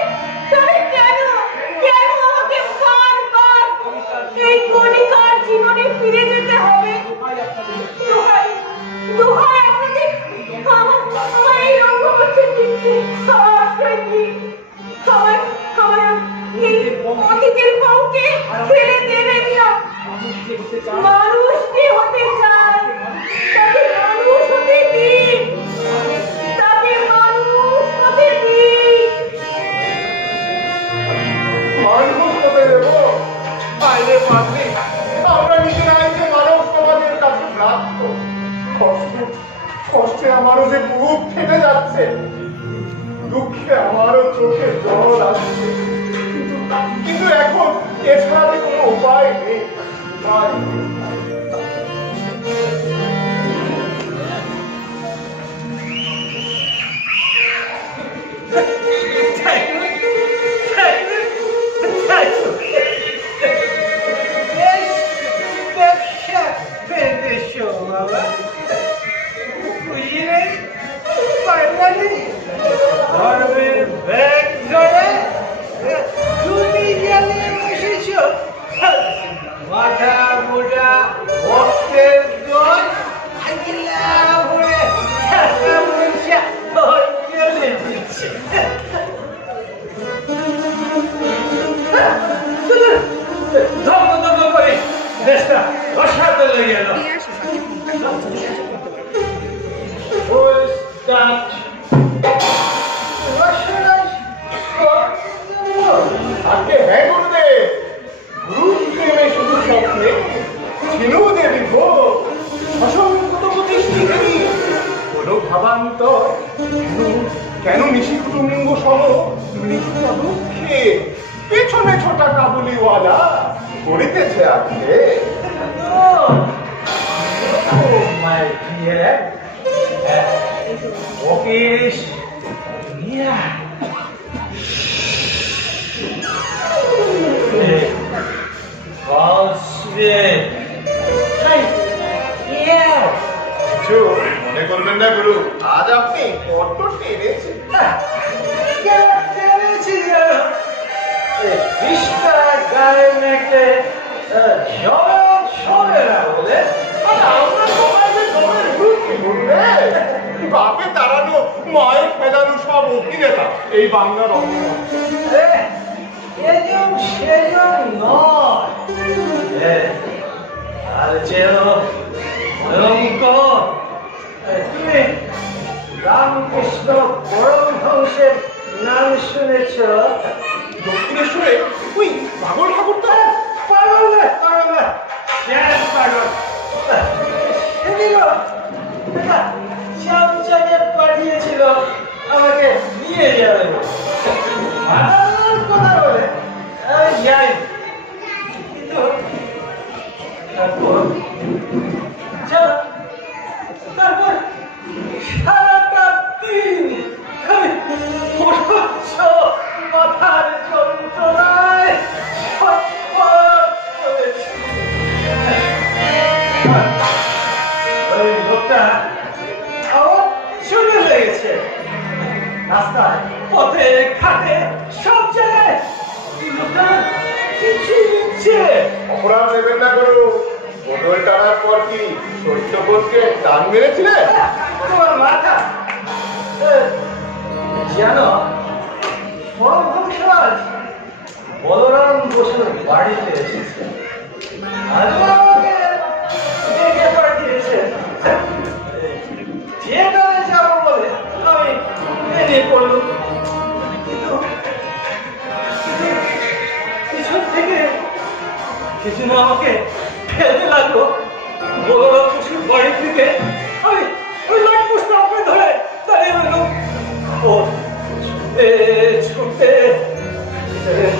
কেন আমাকে বারবার এই কণিকার জীবনে ফিরে যেতে হবে? দোহাই আপনাদের আমার এই রঙ্গমঞ্চের দিকে আশ্রয় দিন। আমার এই অতীতের কাউকে ফেলে দেবেন না। মানুষ কি হতে চায় তাকে মানুষ হতে দিন, তাকে মানুষ হতে দিন। মানুষ হতে দেবো? আইনে পারবি? আমরা নিজেরাই যে মানব সমাজের কাছে প্রাপ্ত। কষ্টে আমারও যে বুক ফেটে যাচ্ছে, দুঃখে আমারও চোখে জল আসছে। কিন্তু এখন এছাড়া যে কোনো উপায় নেই। ব্যবসা বেঁধেছ বাবা বুঝলে পাইনি ধর্মের ব্যাগ ধরে তুমি জানে এসেছ মাথা মোটা ভক্তের দল আগিলা ভরে গেলে দিচ্ছে ধর্ম ধর্ম করে দেশটা রসাতে লেগে গেল আজকে হ্যাঁ করবে গ্রুপ প্রেমে শুধু স্বপ্নে ছিনুদের বিভোগ অসংখ্য প্রতিষ্ঠিকারী কোনো ভাবান্তর কেন নিশি কুটুম্ব সহ মৃত্যু দুঃখে পেছনে ছোটা কাবুলিওয়ালা করিতেছে আজকে my dear Okish yeah মনে করবেন না গুরু আজ আপনি বড্ড টেনেছেন গায়ে মেখে জল শোনে না বলে আমরা সবাই যে জমের গ্রুপ কি বলবে বাপে দাঁড়ানো মায়ের ফেলানো সব অভিনেতা এই বাংলার অভিনেতা এজম সেজম নয় আর যেন ভয়ঙ্কর তুমি রামকৃষ্ণ পরমহংসের নাম শুনেছ দক্ষিণেশ্বরে ওই পাগল ঠাকুরটা পাগল না পাগল সেদিনও চামচাকে পাঠিয়েছিল আমাকে নিয়ে যাবে কথা বলে আমি যাই কিন্তু তারপর সারাটা দিন আমি অসহ্য মাথার যন্ত্রণায় ওই লোকটা আমার চলে লেগেছে রাস্তায় পথে ঘাটে সব জায়গায় লোকটা কিছু দিচ্ছে অপরাধ নেবেন না করু বদল টানার পর কি সত্যবোধকে টান মেরেছিলেন তোমার মাথা জানো পরমহংস বলরাম বসুর বাড়িতে এসেছে আজ আমাকে ডেকে পাঠিয়েছে যেখানে যাবো বলে আমি বেরিয়ে পড়লুম কিন্তু পিছন থেকে কিছু না আমাকে ফেলতে লাগলো বলরাম বসুর বাড়ির দিকে আমি ওই লাইট পোস্টটা আপনি ধরে দাঁড়িয়ে রইলুম ও ছুটে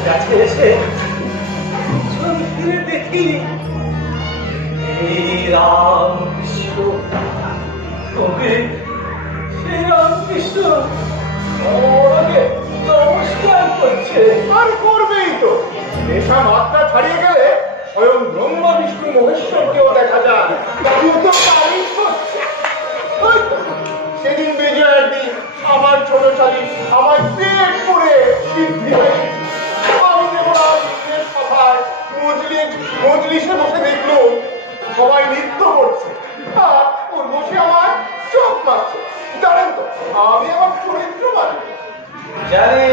কাছে এসে ফিরে দেখি এই রামকৃষ্ণ তবে সেই রামকৃষ্ণ আমাকে নমস্কার করছে আর করবেই তো নেশা মাত্রা ছাড়িয়ে গেলে স্বয়ং ব্রহ্মা বিষ্ণু মহেশ্বরকেও দেখা যায় সেদিন বিজয়ের দিন আমার ছোট শালী আমার পেট পড়ে সিদ্ধি হয়ে আমি যেমন আজকের সভায় মজলিসে বসে দেখলো সবাই নৃত্য করছে আর ওর বসে আমার চোখ মারছে জানেন তো আমি আমার চরিত্র মানে জানি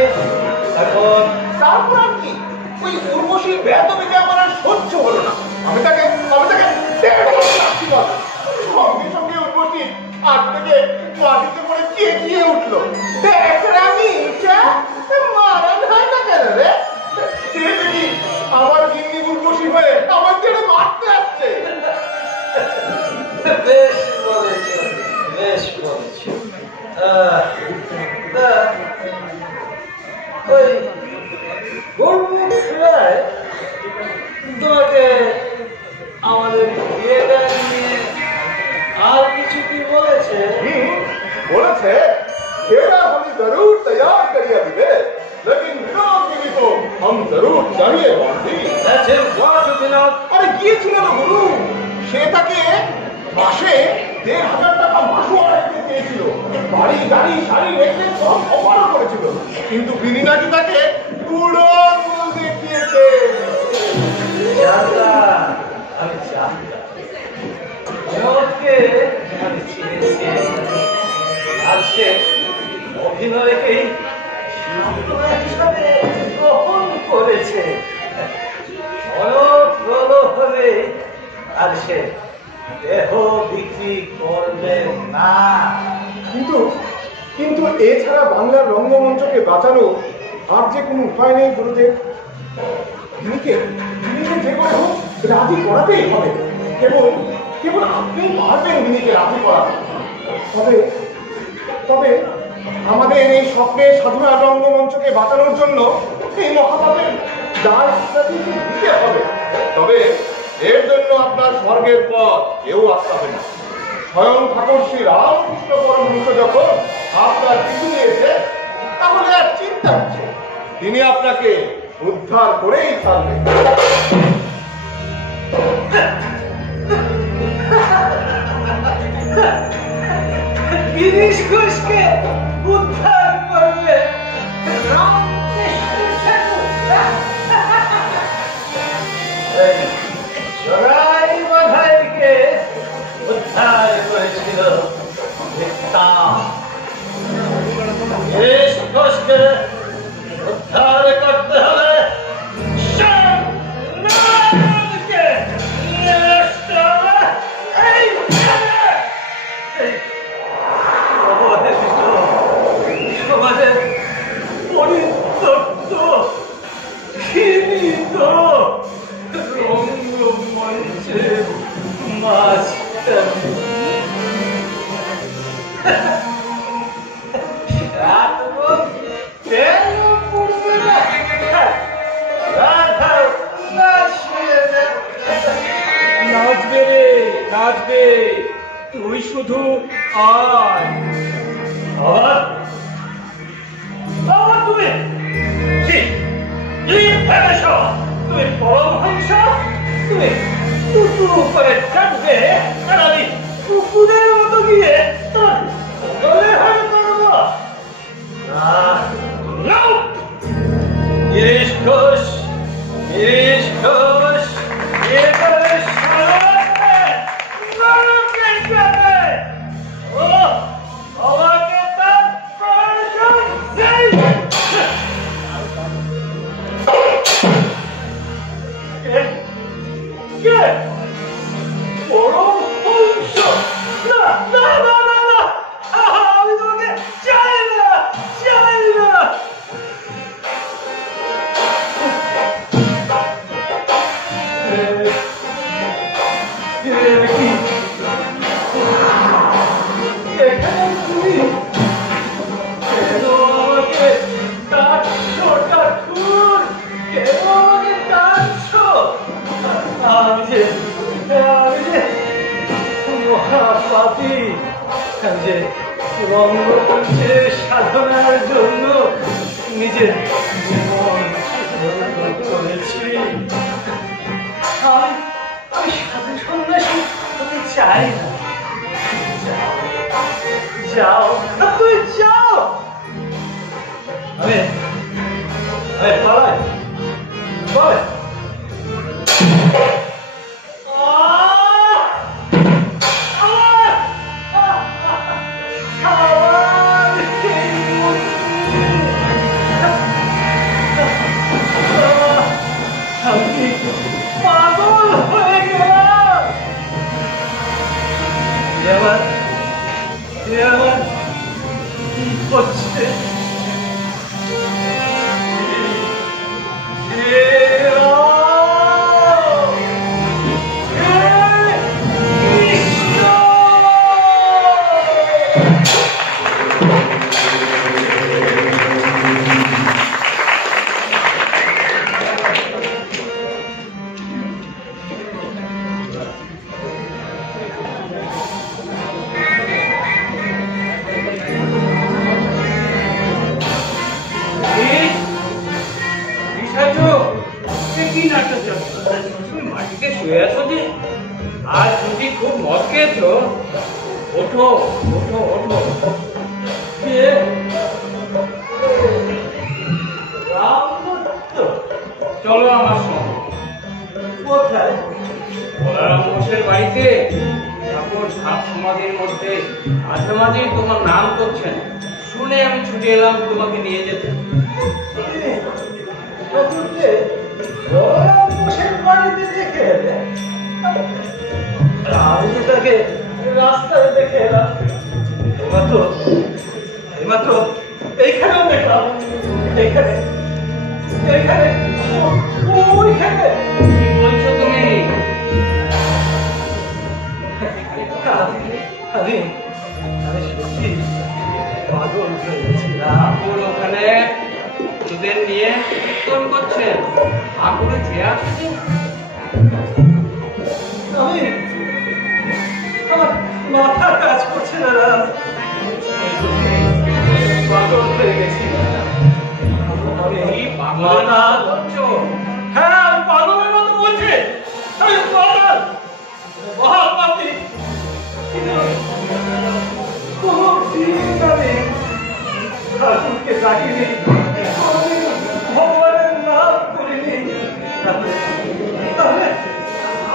এখন তারপর আর কি ওই উর্বশীর বেদবিকে আমার আর সহ্য হলো না আমি তাকে সঙ্গে সঙ্গে উর্বশী হাত থেকে মাটিতে পড়ে চেঁচিয়ে উঠলো দেখ রামি মারা যায় না কেন রে দেখি আমার গিন্নি উর্বশী হয়ে আমার ছেড়ে মারতে আসছে বেশ বলেছ ওই গুরমুখ রায় তোমাকে আমাদের বিয়েটা নিয়ে আর কিছু কি বলেছে বলেছে खेला हम जरूर तैयार करिए दिवे लेकिन विनोद की तो हम जरूर चाहिए बांधी Let him go to Vinod. আরে গিয়েছিল না গুরু সে তাকে মাসে ১,৫০০ টাকা মাসোয়ারা দিতে চেয়েছিল, বাড়ি গাড়ি শাড়ি রেখে সব অফারও করেছিল, কিন্তু বিনি নাকি তাকে পুরো মূল দেখিয়েছে। আমি জানতাম আমি চিনেছি, আর সে অভিনয়কেই সান্ত্বনা হিসাবে গ্রহণ করেছে। অনুপ্রলোভনে আর সে দেহ বিক্রি করবে না। কিন্তু এছাড়া বাংলার রঙ্গমঞ্চকে বাঁচানো আর যে কোনো উপায় নেই গুরুদেব। বিনিকে যে করে হোক রাজি করাতেই হবে। কেবল আপনি পারবেন বিনিকে রাজি করাতে। তবে আমাদের এই স্বপ্নের সাধনা রঙ্গমঞ্চকে বাঁচানোর জন্য এই মহাপাপের দায় আপনাকে দিতে হবে। তবে এর জন্য আপনার স্বর্গের পথ কেউ আটকাবে না। স্বয়ং ঠাকুর শ্রী রামকৃষ্ণ পরমহংস যখন আপনার পিছু নিয়েছে, তাহলে আর চিন্তা হচ্ছে তিনি আপনাকে উদ্ধার করেই ছাড়বেন। গিরিশ ঘোষকে উদ্ধার করবে জরাই বাধাইকে উদ্ধার করেছিল গিরিশ ঘোষকে উদ্ধার করতে হলে সমাজের পরিত্যক্ত ঘৃণিত রঙ্গমঞ্চের মাঝখানে নাচবে রে নাচবে, তুই শুধু আয়। তুমি তুমি পরমহংস, তুমি কুকুর করে থাকবে আর আমি কুকুরের মতো গিয়ে গলে হার করবো। গিরিশ ঘোষ এবারে নরকে যাবে। ও আমাকে তার প্রয়োজন নেই। কে পরমহংস? না না না না না, আমি তোমাকে চাই না। এখানে তুমি কেন আমাকে ডাকছো ঠাকুর? কেন আমাকে ডাকছো? আমি যে মহাপাপী, যে রঙ্গমঞ্চের সাধনার জন্য নিজের জীবন করেছি। আমি সাধু সন্ন্যাসী হতে চাই না। যাও তুই যাও, আমি পালাই। আমি পাগল হয়ে গেলাম। এবার কি হচ্ছে? আজ যদি খুব মদ খেয়েছো, ওঠো ওঠো ওঠো। কে? রামদত্ত? চলো আমার সঙ্গে। কোথায়? বলারাম ঘোষের বাড়িতে। ঠাকুর সাত সমাধির মধ্যে মাঝে মাঝেই তোমার নাম করছেন, শুনে আমি ছুটে এলাম তোমাকে নিয়ে যেতে। চতুর্থে বলরাম ঘোষের বাড়িতে দেখে এলে? আমি তো তাকে রাস্তায় দেখে এলাম। এইমাত্র এইখানেও দেখলাম। এইখানে এইখানে ওইখানে। কি বলছো তুমি? আমি সত্যি পাগল হয়ে গেছিলাম। ঠাকুর ওখানে তোদের নিয়ে কীর্তন করছেন। ঠাকুরের যে আছে আমার মাথা কাজ করছে না দাদা। পাগল হয়ে গেছি। কি পাগল না করছো? হ্যাঁ, আমি পাগলের মতো বলছি। আমি পাগল, মহাপাপী। কোনদিন আমি ঠাকুরকে ডাকিনি, ভগবানের নাম করিনি। তাহলে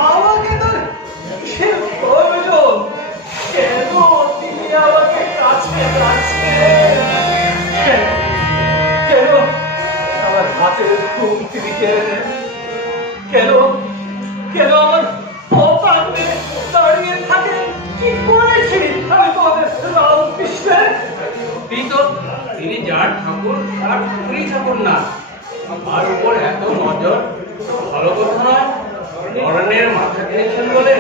আমাকে তো কিসের প্রয়োজন? কেন তিনি আমাকে কাছে রাখছেন? কেন আমার হাতের ঘুম তিনি কেড়ে নেন? কেন কেন আমার অপাঙ্গে দাঁড়িয়ে থাকেন? কি করেছি আমি তোমাদের রামকৃষ্ণের? সত্যি তো, তিনি যার ঠাকুর তার ঠাকুরই ঠাকুর না। আমার উপর এত নজর ভালো কথা নয়। ধরনের মাথা খেয়েছেন বলে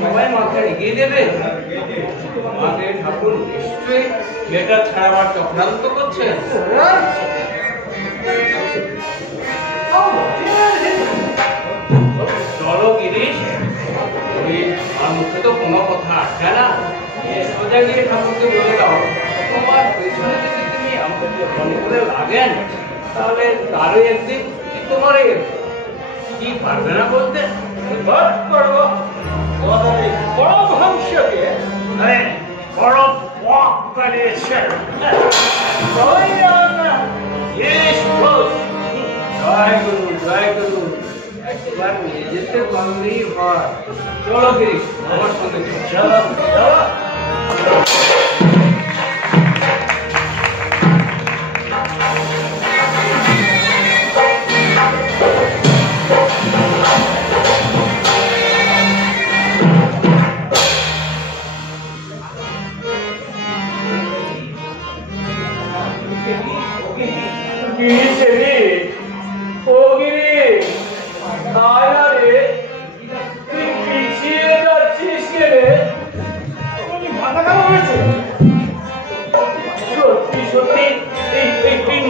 সবাই মাথা এগিয়ে দেবে। আমাদের ঠাকুর নিশ্চয়ই মেয়েটা ছাড়াবার চক্রান্ত করছেন। চলো গিরিশ, আর মুখে তো কোনো কথা আটকে না। সোজা গিয়ে ঠাকুরকে বলে দাও, তোমার পেছনে যদি তুমি আমাকে অনুকূলে লাগেন, তাহলে তারই একদিন তোমারই কি পারবে না বলতে? করবো বড় ভংশকে বড় পক বানিয়েছেন। জয় গুরু জয় গুরু, একবার নিজেতে বললেই হয়। চলো গিরিশ, আমার সঙ্গে চলো।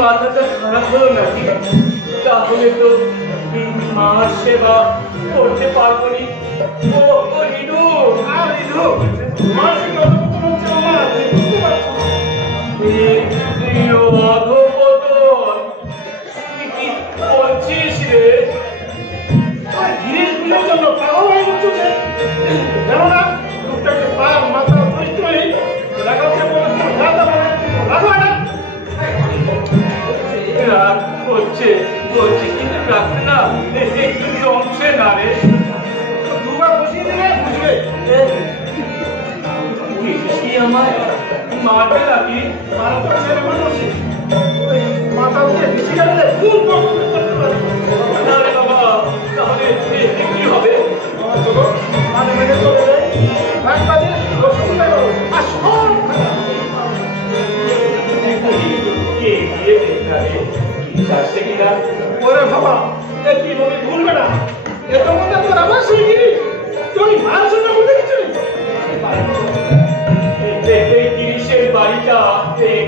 মাথাটা খারাপ হলো নাকি? তাহলে তো মার সেবা করতে পারবো নি। ও রিডু, রিডু, মার সেবা হচ্ছে আমার, বুঝতে পারছো না? প্রিয় অধপতন, তুই কি বলছিস রে? জিনিস গুলোর জন্য পাগল হয়ে গেছে। জানো না, লোকটাকে পা মাথা পরিষ্কার নেই, লাগাতে বলে রাখা না। রাগ করছে বলছে, কিন্তু রাখতে না একটু জমছে না রে। দুবার বসিয়ে দিলে বুঝবে। কি আমায় মারবে নাকি? মাথা ছেড়ে মানুষ মাথা উঠে বেশি গেলে খুব করতে পারে। আরে বাবা, তাহলে কি হবে? আমার চলো মানে মেনে চলে যায়। এক কাজে রসুন লাগো আর সব কে গিয়ে দেখতে রে? কি আসছে কিনা? ওরে বাবা, এ কি বলে ভুলবে না। এত মধ্যে তোর আবার সেই গিরি তুই মার জন্য বলে কিছু নেই। এই তিরিশের বাড়িটা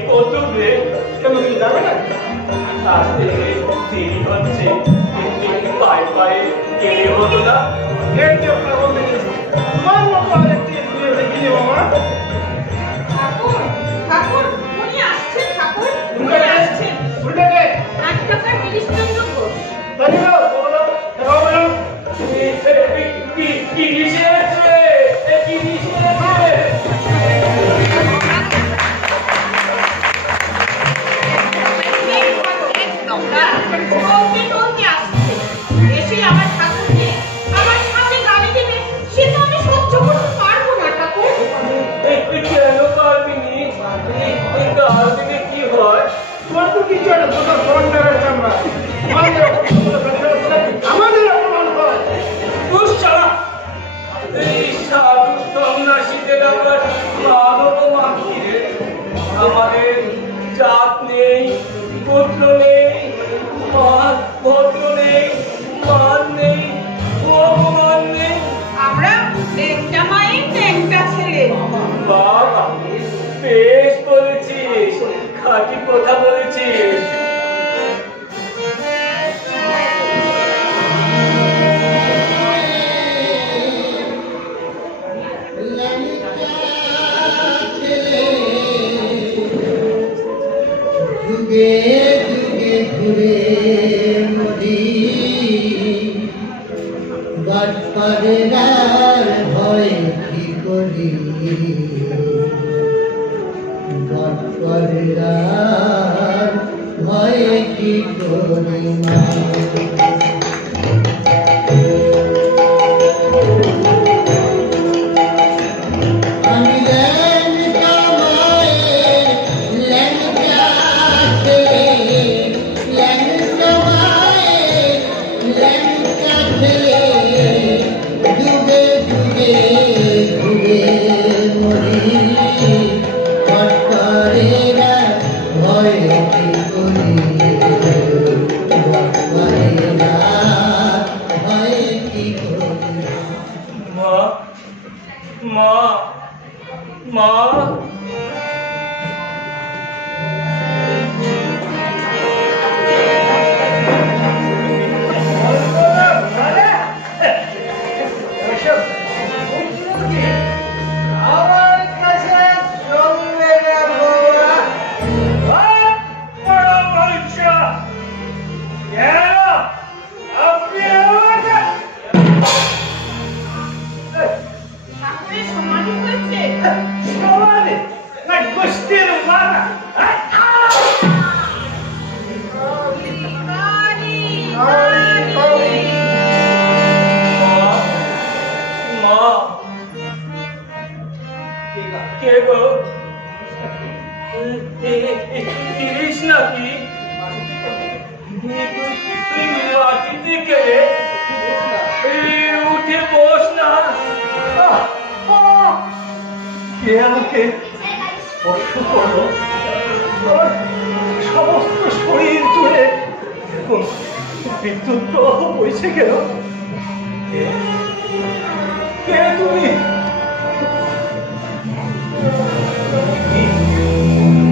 কত রে? কেন তুই যাবে না? আসতে দেরি হচ্ছে, পায়ে পায়ে গেলে হতো না? দেখতে পাগল দেখেছি তোমার মতো আরেকটি ঘুরে দেখিনি বাবা। ঠাকুর ঠাকুর উনি আসছেন। ঠাকুর উল্টে আসছেন, উল্টে গে নাট্যকার গিরিশচন্দ্র ঘোষ। জানি না বলো, এবার বলো। তিরিশে গেলে আমরা মানব মানি রে। আমাদের জাত নেই, পুত্র নেই, ভদ্র নেই, মান নেই, অপমান নেই। আমরা একটা মায়ের একটা ছেলে। বাবা বেশ বলেছিস, খাঁটি কথা বলেছিস। যুগে যুগে ঘুরে মরি বাটপাড়ার ভয় কি করি বাটপাড়ার ভয় কি করি মা মা মা আমার কাছে জমবে না বৌরা। ঠাকুরের সমাধি হয়েছে। মা কে গো? তিরিশ নাকি? তুই মাটিতে গেলে উঠে বস না। কে আমাকে স্পর্শ করলো? আমার সমস্ত শরীর জুড়ে এরকম বিদ্যুৎ প্রবাহ বইছে গেল। কে তুমি?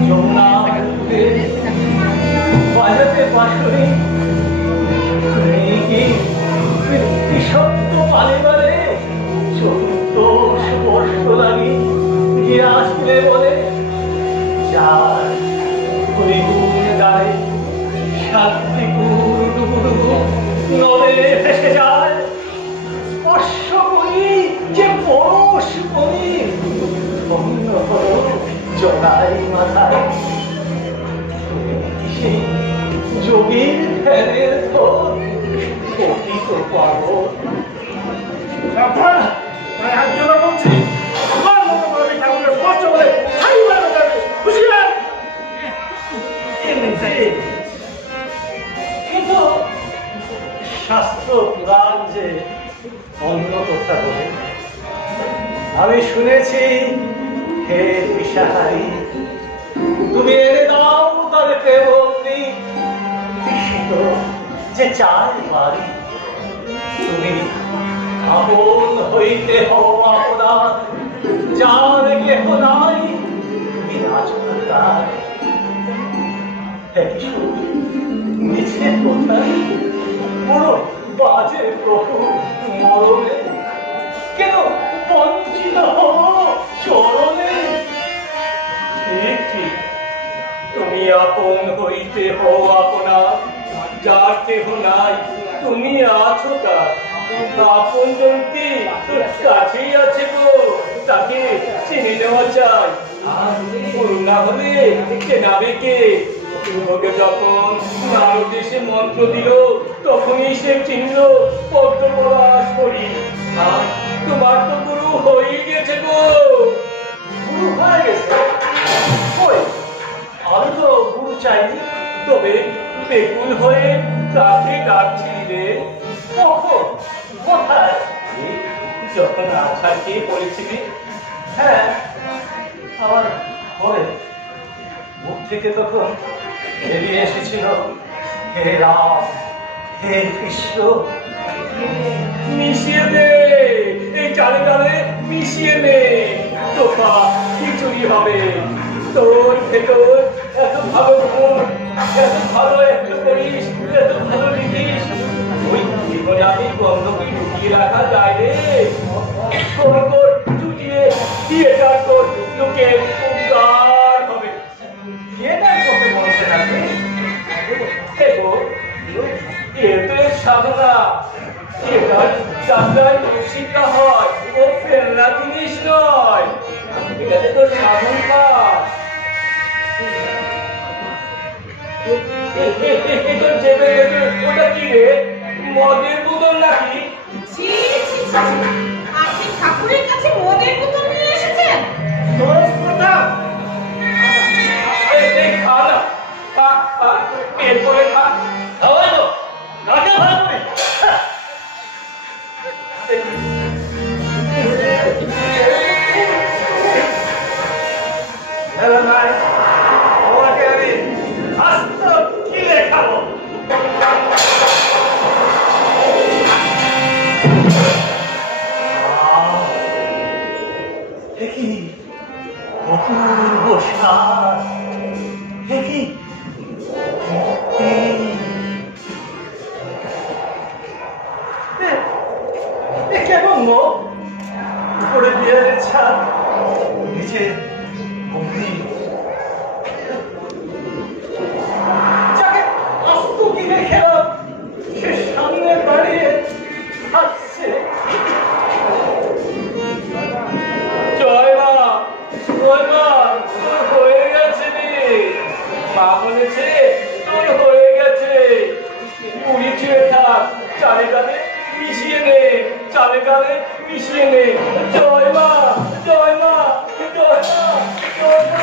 যমুনা ঘাটে বাজাতে বাঁশরি বিষাক্ত পালে বারে চতুর্থ স্পর্শ লাগি গিয়ে আসলে বলে যার হরিগুণ গায়ে শান্তিপুর ডুবুডুবু নদে ভেসে যায়। স্পর্শ করি যে পরশ করি অন্য হল জড়াই মাথায় সেই যোগীর ধ্যানের ধর প্রকৃত পাগল। হাত জোড়া বলছি তোমার মতো করে ঠাকুরের স্পর্শ বলে হাই বাড়ানো যাবে, খুশি না? কিন্তু শাস্ত্র পুরাণ যে অন্য কথা বলে। আমি শুনেছি হে বিষাহারী, তুমি এনে দাও তার প্রেমগ্নি তৃষিত যে চায় বাড়ি। তুমি আপন হইতে হও আপনার, যার কেহ নাই তুমি রাজপুতার। নিচে কোথায় পুরো বাজে প্রভু মরণে কেন বঞ্চিত হব চরণে। ঠিক ঠিক তুমি আপন হইতে হও আপনার, যার কেহ নাই তুমি আছো তার। আপন জনটি তোর কাছেই আছে গো, তাকে চিনে নেওয়া চাই। করুণা হলে চেনাবে কে? ওকে যখন নারদ এসে মন্ত্র দিল তখনই সে চিনল পদ্ম পলাশ করি। তোমার তো গুরু হয়ে গেছে গো। গুরু হয়ে গেছে? আমি তো গুরু চাইনি, তবে বেকুল হয়ে তাকে ডাকছি রে। কখন? কোথায়? যখন আছাড় খেয়ে পড়েছিলি হ্যাঁ, আমার পরে মুখ থেকে তখন বেরিয়ে এসেছিল, হে রাম, হে কৃষ্ণ। মিশিয়ে দে, এই চালে চালে মিশিয়ে দে, তোফা খিচুড়ি হবে। তোর ভেতর এত ভালো গুণ, এত ভালো একটা করিস, এত ভালো লিখিস, ওই জীবনে আমি গন্ধকে লুকিয়ে রাখা যায় রে। তোর চুটিয়ে থিয়েটার তোর লোকের উদ্ধার হবে। থিয়েটার করতে বলছেন আপনি? দেখো, এতে সাধনা, থিয়েটার যাত্রায় শিক্ষা হয়, ও ফেলনা জিনিস নয়। এটাতে তোর সাধন কাজ। ওটা কি রে, মদের বোতল নাকি? ছি, ছি, ছি, ছি। আপনি ঠাকুরের কাছে মদের বোতল নিয়ে এসেছেন? খা না, খা, খা, পেট করে খা। খাওয়াই তো, নাকে ভালো করে। হ্যালো ভাই, তোমাকে আমি আস্ত কিলে খাবো। দেখি অপূর্ব স্বাদ, দেখি কেমন মুখ, উপরে বিয়ারের ছাদ, নিচে গম্ভীর। যাকে আস্ত কিনে খেলাম, সে সামনে দাঁড়িয়ে হাসছে। জয় মা, জয় মা, তোর হয়ে গেছে রে। মা বলেছে তোর হয়ে গেছে। পুরি ছুঁয়ে থাক, চালে চালে মিশিয়ে নে, চালে চালে মিশিয়ে নে। জয় মা, জয় মা, জয় মা, জয় মা।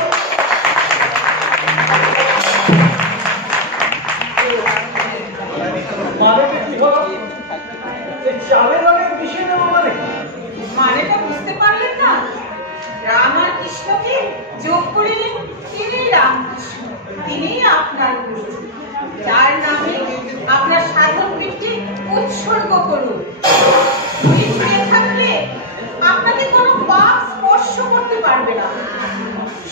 মানেটা কি হলো? এই চালে চালে মিশিয়ে দেবো মানে? মানেটা বুঝতে পারলেন না? রাম আর কৃষ্ণকে যোগ করিলেন তিনি রামকৃষ্ণ, তিনিই আপনার গুরু, যার নামে আপনার সাধন বৃত্তি উৎসর্গ করুন। উনি ছুঁয়ে থাকলে আপনাকে কোনো পাপ স্পর্শ করতে পারবে না।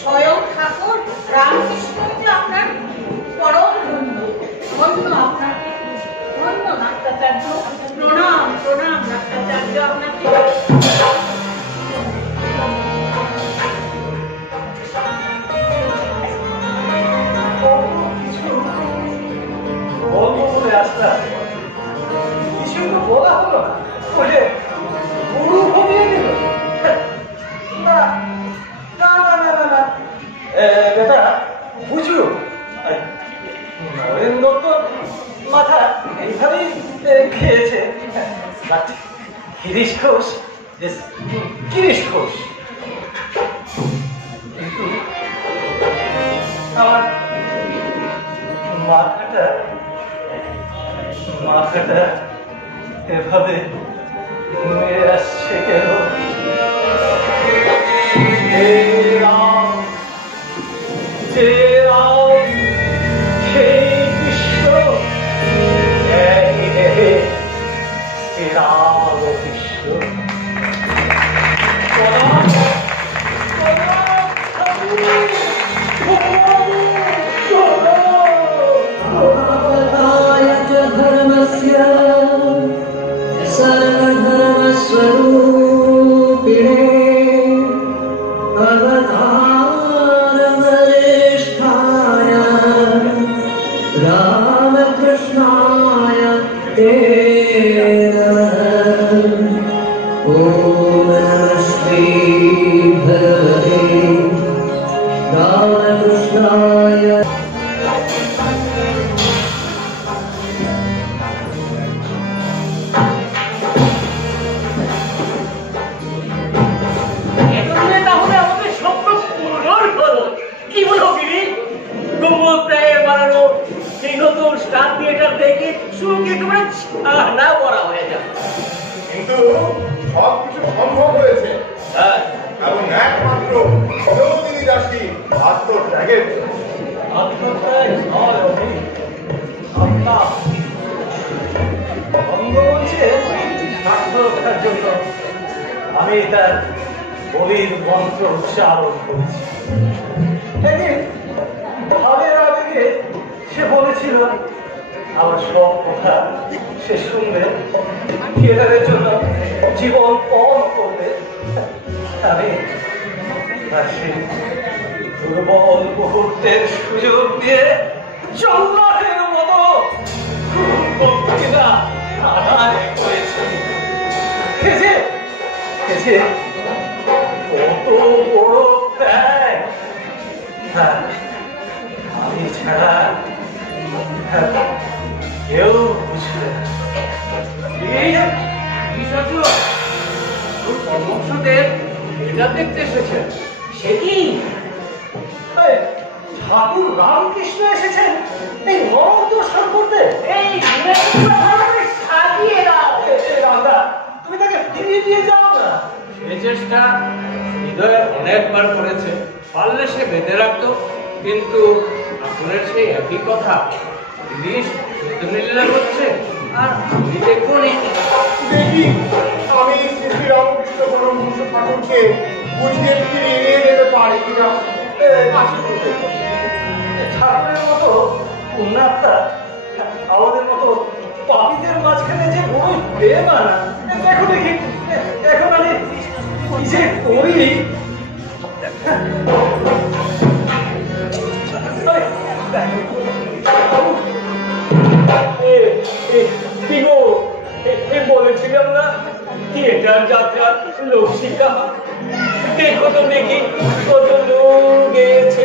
স্বয়ং ঠাকুর রামকৃষ্ণ যে আপনার পরম বন্ধু। ধন্য আপনাকে, ধন্য নাট্যাচার্য। প্রণাম, প্রণাম নাট্যাচার্য আপনাকে। বলবো বলে আসলাম, কিছু তো বলা হলো না। বলে গুরু ভমিয়ে দিল। না না না না না না, বেটা বুঝু, নরেন্দ্র তো মাথা এইভাবেই খেয়েছে। বাট গিরিশ ঘোষ, গিরিশ ঘোষ কিন্তু আমার মাথাটা এভাবে মেরে আসছে কেন? হে রাম, হে রাম, হে কৃষ্ণ, হে রাম কৃষ্ণ। धर्मस्य सर्वधर्मस्वरूपिणे अवतारवरिष्ठाय रामकृष्णाय ते नमः। ॐ नमः श्री भगवते रामकृष्णाय। কিন্তু সব কিছু সম্ভব হয়েছে, এবং জনদিনী দাসী আত্মত্যাগের জন্য। আত্মত্যাগ নয় অভি, আত্মা অঙ্গমঞ্চে স্বার্থ রক্ষার জন্য আমি তার বলির মন্ত্র উচ্চারণ করেছি। একদিন ভাবের আবেগে সে বলেছিল আমার সব কথা সে শুনবে, থিয়েটারের জন্য জীবন পণ করবে। আমি তার সেই দুর্বল মুহূর্তের সুযোগ দিয়ে জল্লাদের মতো বক্তৃতা আদায় করেছি। কত বড় ত্যাগ! হ্যাঁ, আমি ছাড়া কেউ বুঝবে না। কর্মক্ষদের এটা দেখতে এসেছেন, সে কি? ঠাকুর রামকৃষ্ণ এসেছেন এই নরক দর্শন করতে। এই সাজিয়ে দাও। রাধা, তুমি তাকে ফিরিয়ে দিয়ে যাও না। সে চেষ্টা হৃদয়ে অনেকবার করেছে, পারলে সে বেঁধে রাখতো, কিন্তু আপনার সেই একই কথা জিনিস লীলা করছে। আর আমি দেখুন দেখি আমি শ্রী রামকৃষ্ণ পরমহংস ঠাকুরকে বুঝিয়ে ফিরিয়ে নিয়ে যেতে পারি কিনা। ঠাকুরের মতো পুণ্যাত্মা আমাদের মতো পাপীদের মাঝখানে যে বড়ই বেমানা। দেখো দেখি এখন আমি কি যে করি। কি গো, বলেছিলাম না থিয়েটার যাত্রার লোক শিক্ষা। দেখো তো দেখি কত লোক গেছে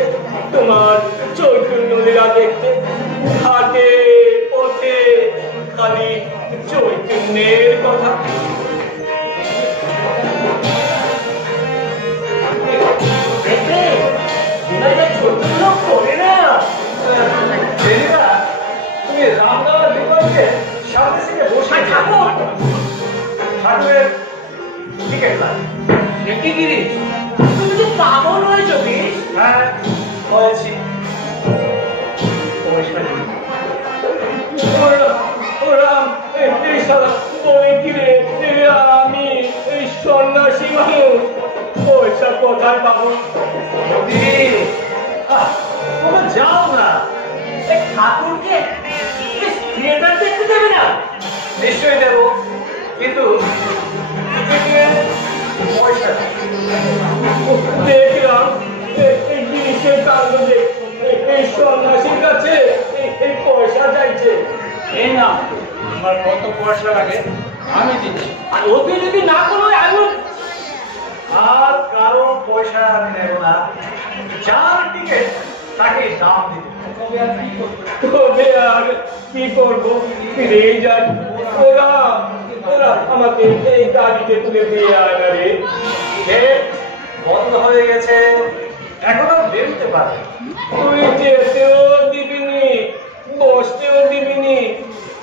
তোমার চৈতন্য লীলা দেখতে। হাটে পথে খালি চৈতন্যের কথা। চৈতন্য করে না। তুমি রামদার বিকল্পে সামনে থেকে বসে ঠাকুর ঠাকুরের টিকিট না। কি গিরি, তুমি তো পাগল হয়েছো কি? হ্যাঁ হয়েছি। আমি এই সন্ন্যাসী মানুষ, পয়সা কোথায় পাবো? তোমরা যাও না। ঠাকুরকে থিয়েটার দেখতে দেবে না? নিশ্চয়ই দেবো, কিন্তু পয়সা দেখলাম এই জিনিসের কাণ্ড যে এই সন্ন্যাসীর কাছে এই পয়সা চাইছে। এই না, আমার কত পয়সা লাগে আমি দিচ্ছি, আর ওকে যদি না করো আমি আর কারো পয়সা আমি নেব না। যার টিকিট তাকে দাম দিতে। তবে আর কি করবো, ফিরেই যাই। ওরা ওরা আমাকে এই গাড়িতে তুলে দিয়ে আয় না রে। গেট বন্ধ হয়ে গেছে, এখনো বেরোতে পারে। তুই যেতেও দিবিনি, বসতেও দিবিনি,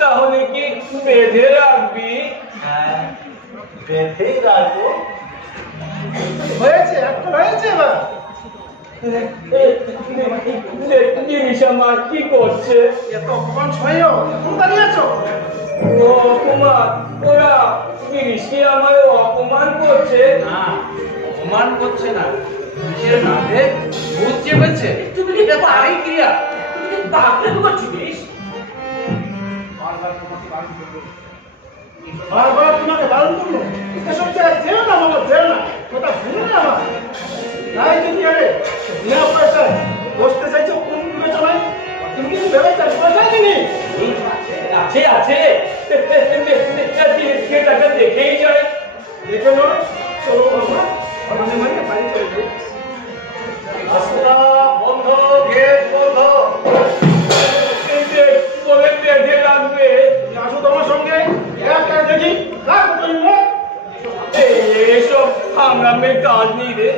তাহলে কি বেঁধে রাখবি? হ্যাঁ, বেঁধেই রাখবো। হয়েছে, একটা হয়েছে এবার। জিনিস আমার কি করছে? এত অপমান সহেও এখন দাঁড়িয়ে আছো। ও অপমান, ওরা জিনিসকে আমায় অপমান করছে। না, অপমান করছে না, নিজের নামে ভূত চেপেছে। তুমি কি পারি ক্রিয়া, তুমি কি পাগল করছিস? বারবার তোমাকে বারণ করলো, এসব জায়গায় যেও না বাবা, যেও না। কথা শুনো না আমার। তাই যদি আরে বিনা পয়সায় বসতে চাইছো কোন বিবেচনায়? তুমি কিন্তু ভেবেছেন পয়সা দিনি। আছে আছে, টাকা দেখেই যায়। দেখে নো, চলো বাবা, অনেক মানে বাড়ি চলে যাই। রাস্তা বন্ধ, গেট বন্ধ। বলে বেঁধে রাখবে। আসো তোমার সঙ্গে একটা দেখি রাখো তুমি। এসব হাঙ্গামের কাজ নেই রে,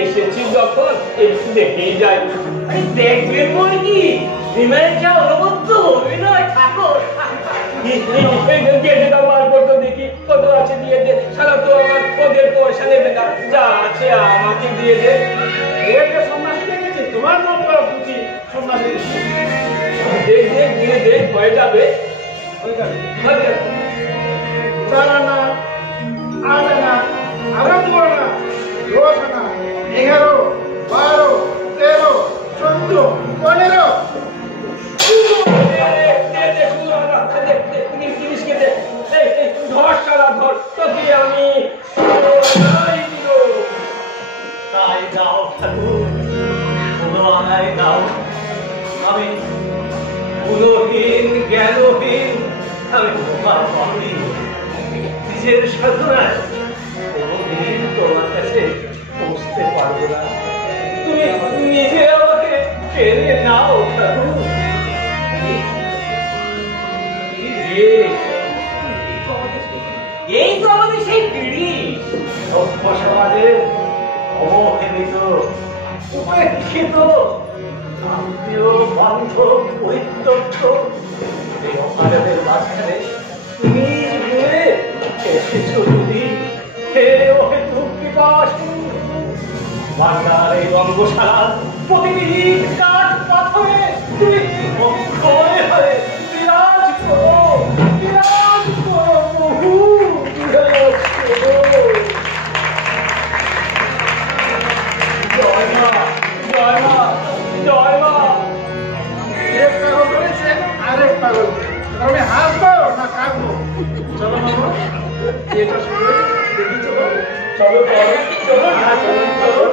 এসেছি যখন একটু দেখেই যাই। দেখবে বল কি বিমানের যা অনবদ্য অভিনয় ঠাকুর। গেটটা বার করতো দেখি, কত আছে দিয়ে দে, সারা তো আমার ওদের পয়সা নেবে না, যা আছে আমাকে দিয়ে দে। এটা সন্ন্যাসী দেখেছি, তোমার মতো বুঝি সন্ন্যাসী দেখ দেখ দিয়ে দেখ হয়ে যাবে। হয়ে যাবে। হয়ে যাবে। চারা না, আবে না, আরো বড় না, 10 না, 11, 12, 13, 14, 15। তাই দাও ঠাকুর, আমায় দাও। আমি গুণহীন জ্ঞানহীন, আমি তোমার পাপি, নিজের সাধনায় কোনদিন তোমার কাছে পৌঁছতে পারবো না। তুমি নিজে আমাকে টেনে নাও ঠাকুর। এই তো আমাদের সেই পিড়ি, সভ্য সমাজের অবহেলিত, উপেক্ষিত, আত্মীয় বান্ধব পরিত্যক্ত এই অকালের মাঝখানে তুমি ঘুরে এসেছো যদি, হে অহেতুক বিকাশী, বাংলার এই রঙ্গশালার প্রতিটি কাঠ পাথরে তুমি অক্ষয় হয়ে বিরাজ করো, বিরাজ করো প্রভু, বিরাজ করো। জয় মা, জয় মা, জয় মা। এক পাগল করেছে, আরেক পাগল। আমি হাসবো না কাঁদবো? চলো মামা, এটা শুনে দেখি চলো। চলো চলো চলো না চলো চলো।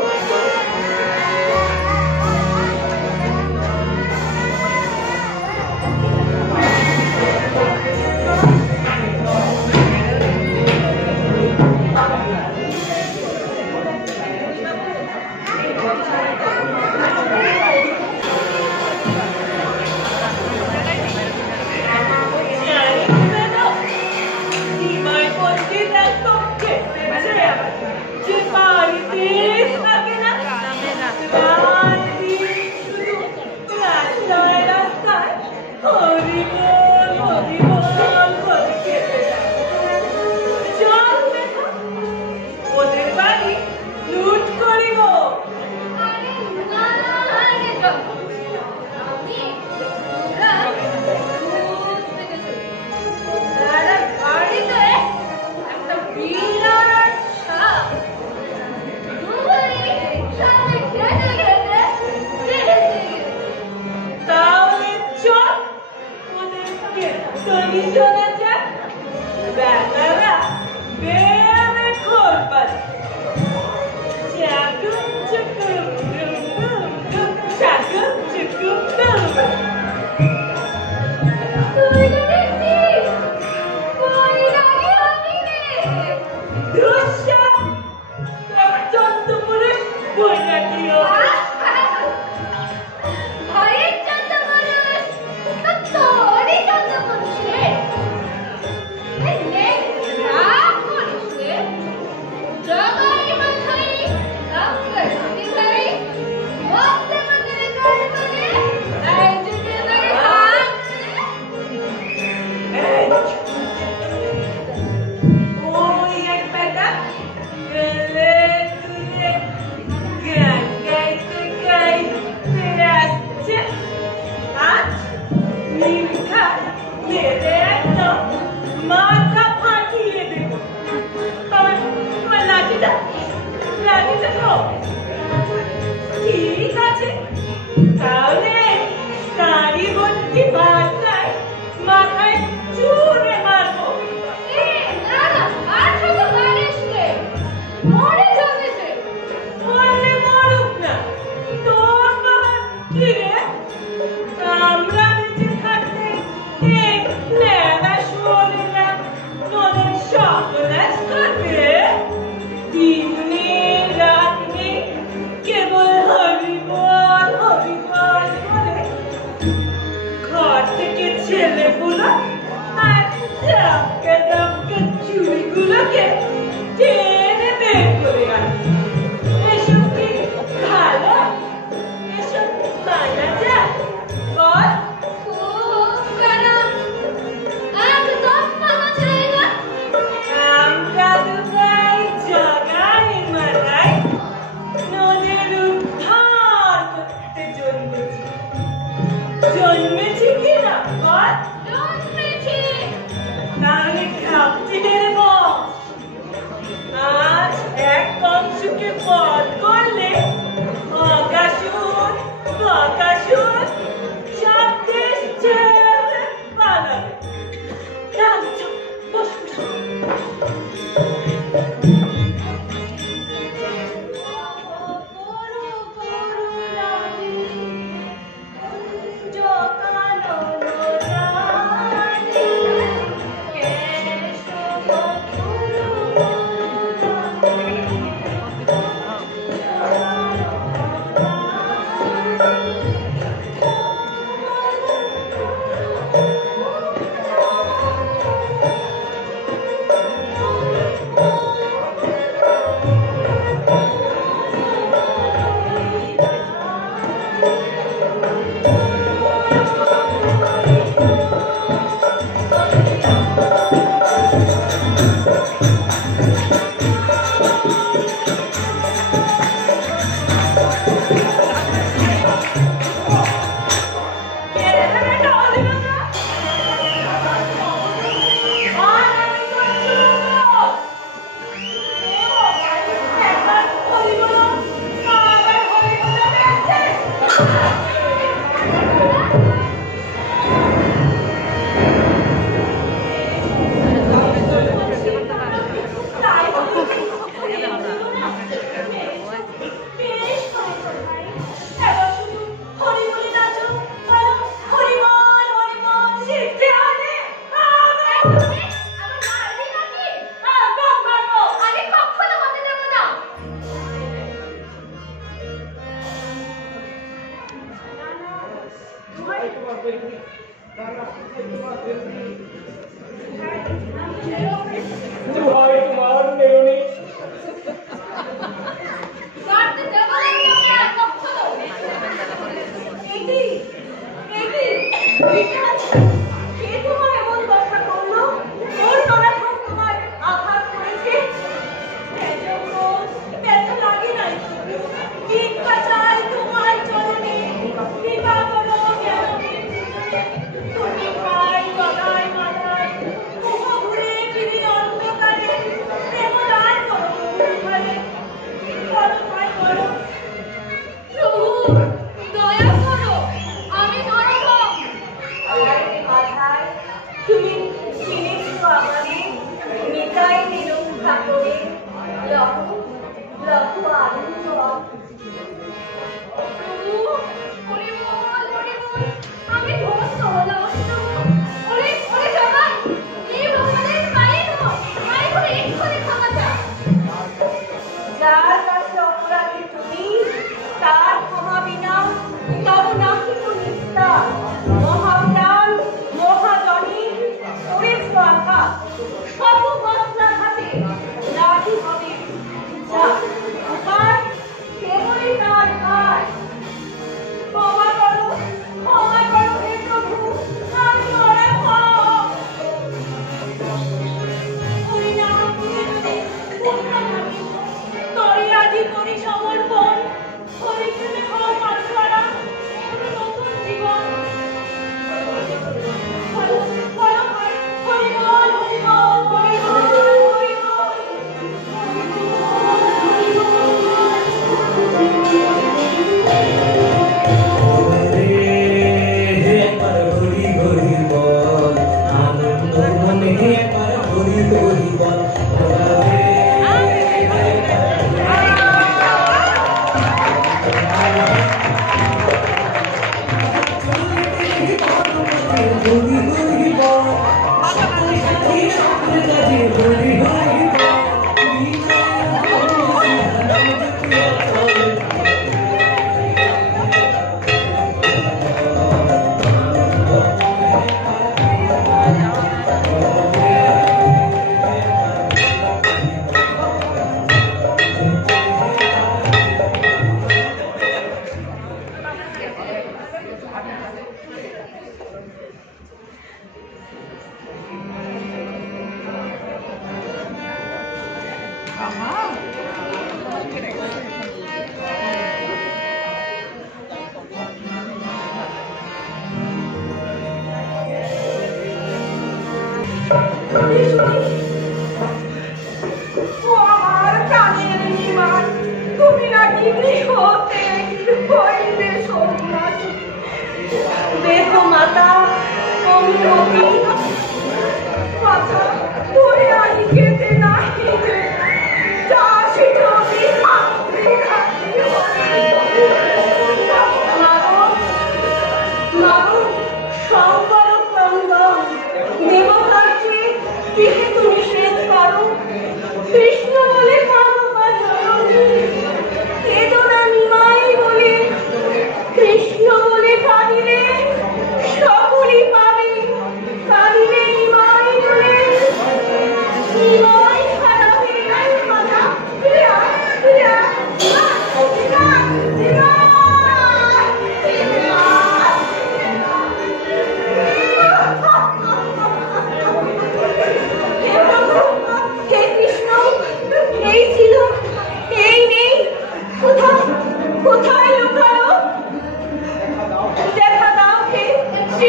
Sharp, let's cut it. Dini, Ratni,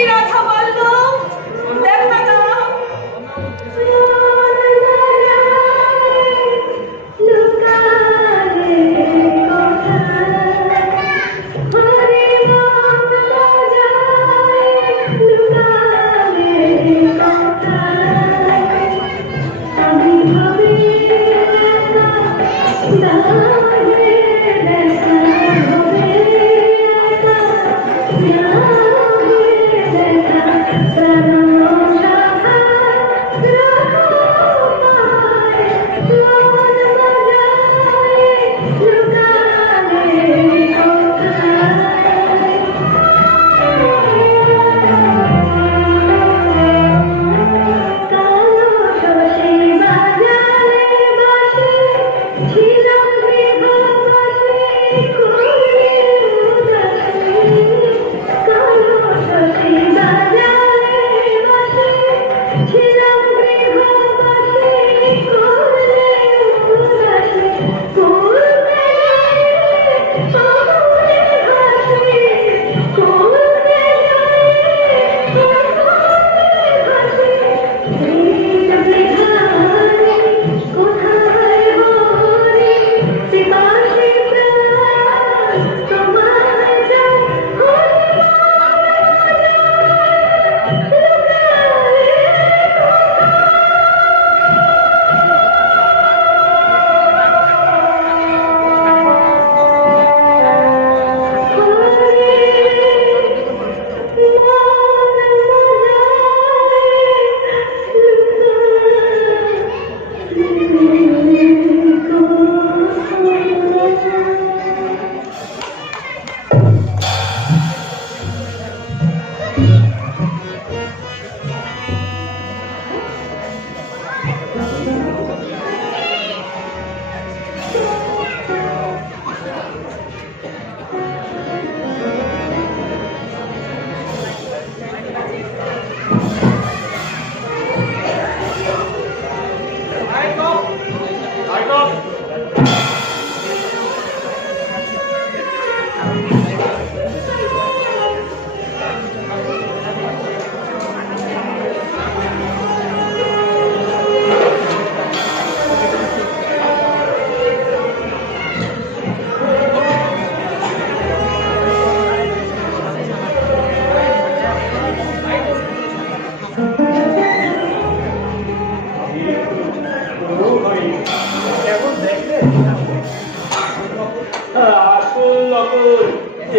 Radha Vallabh দেখা দাও।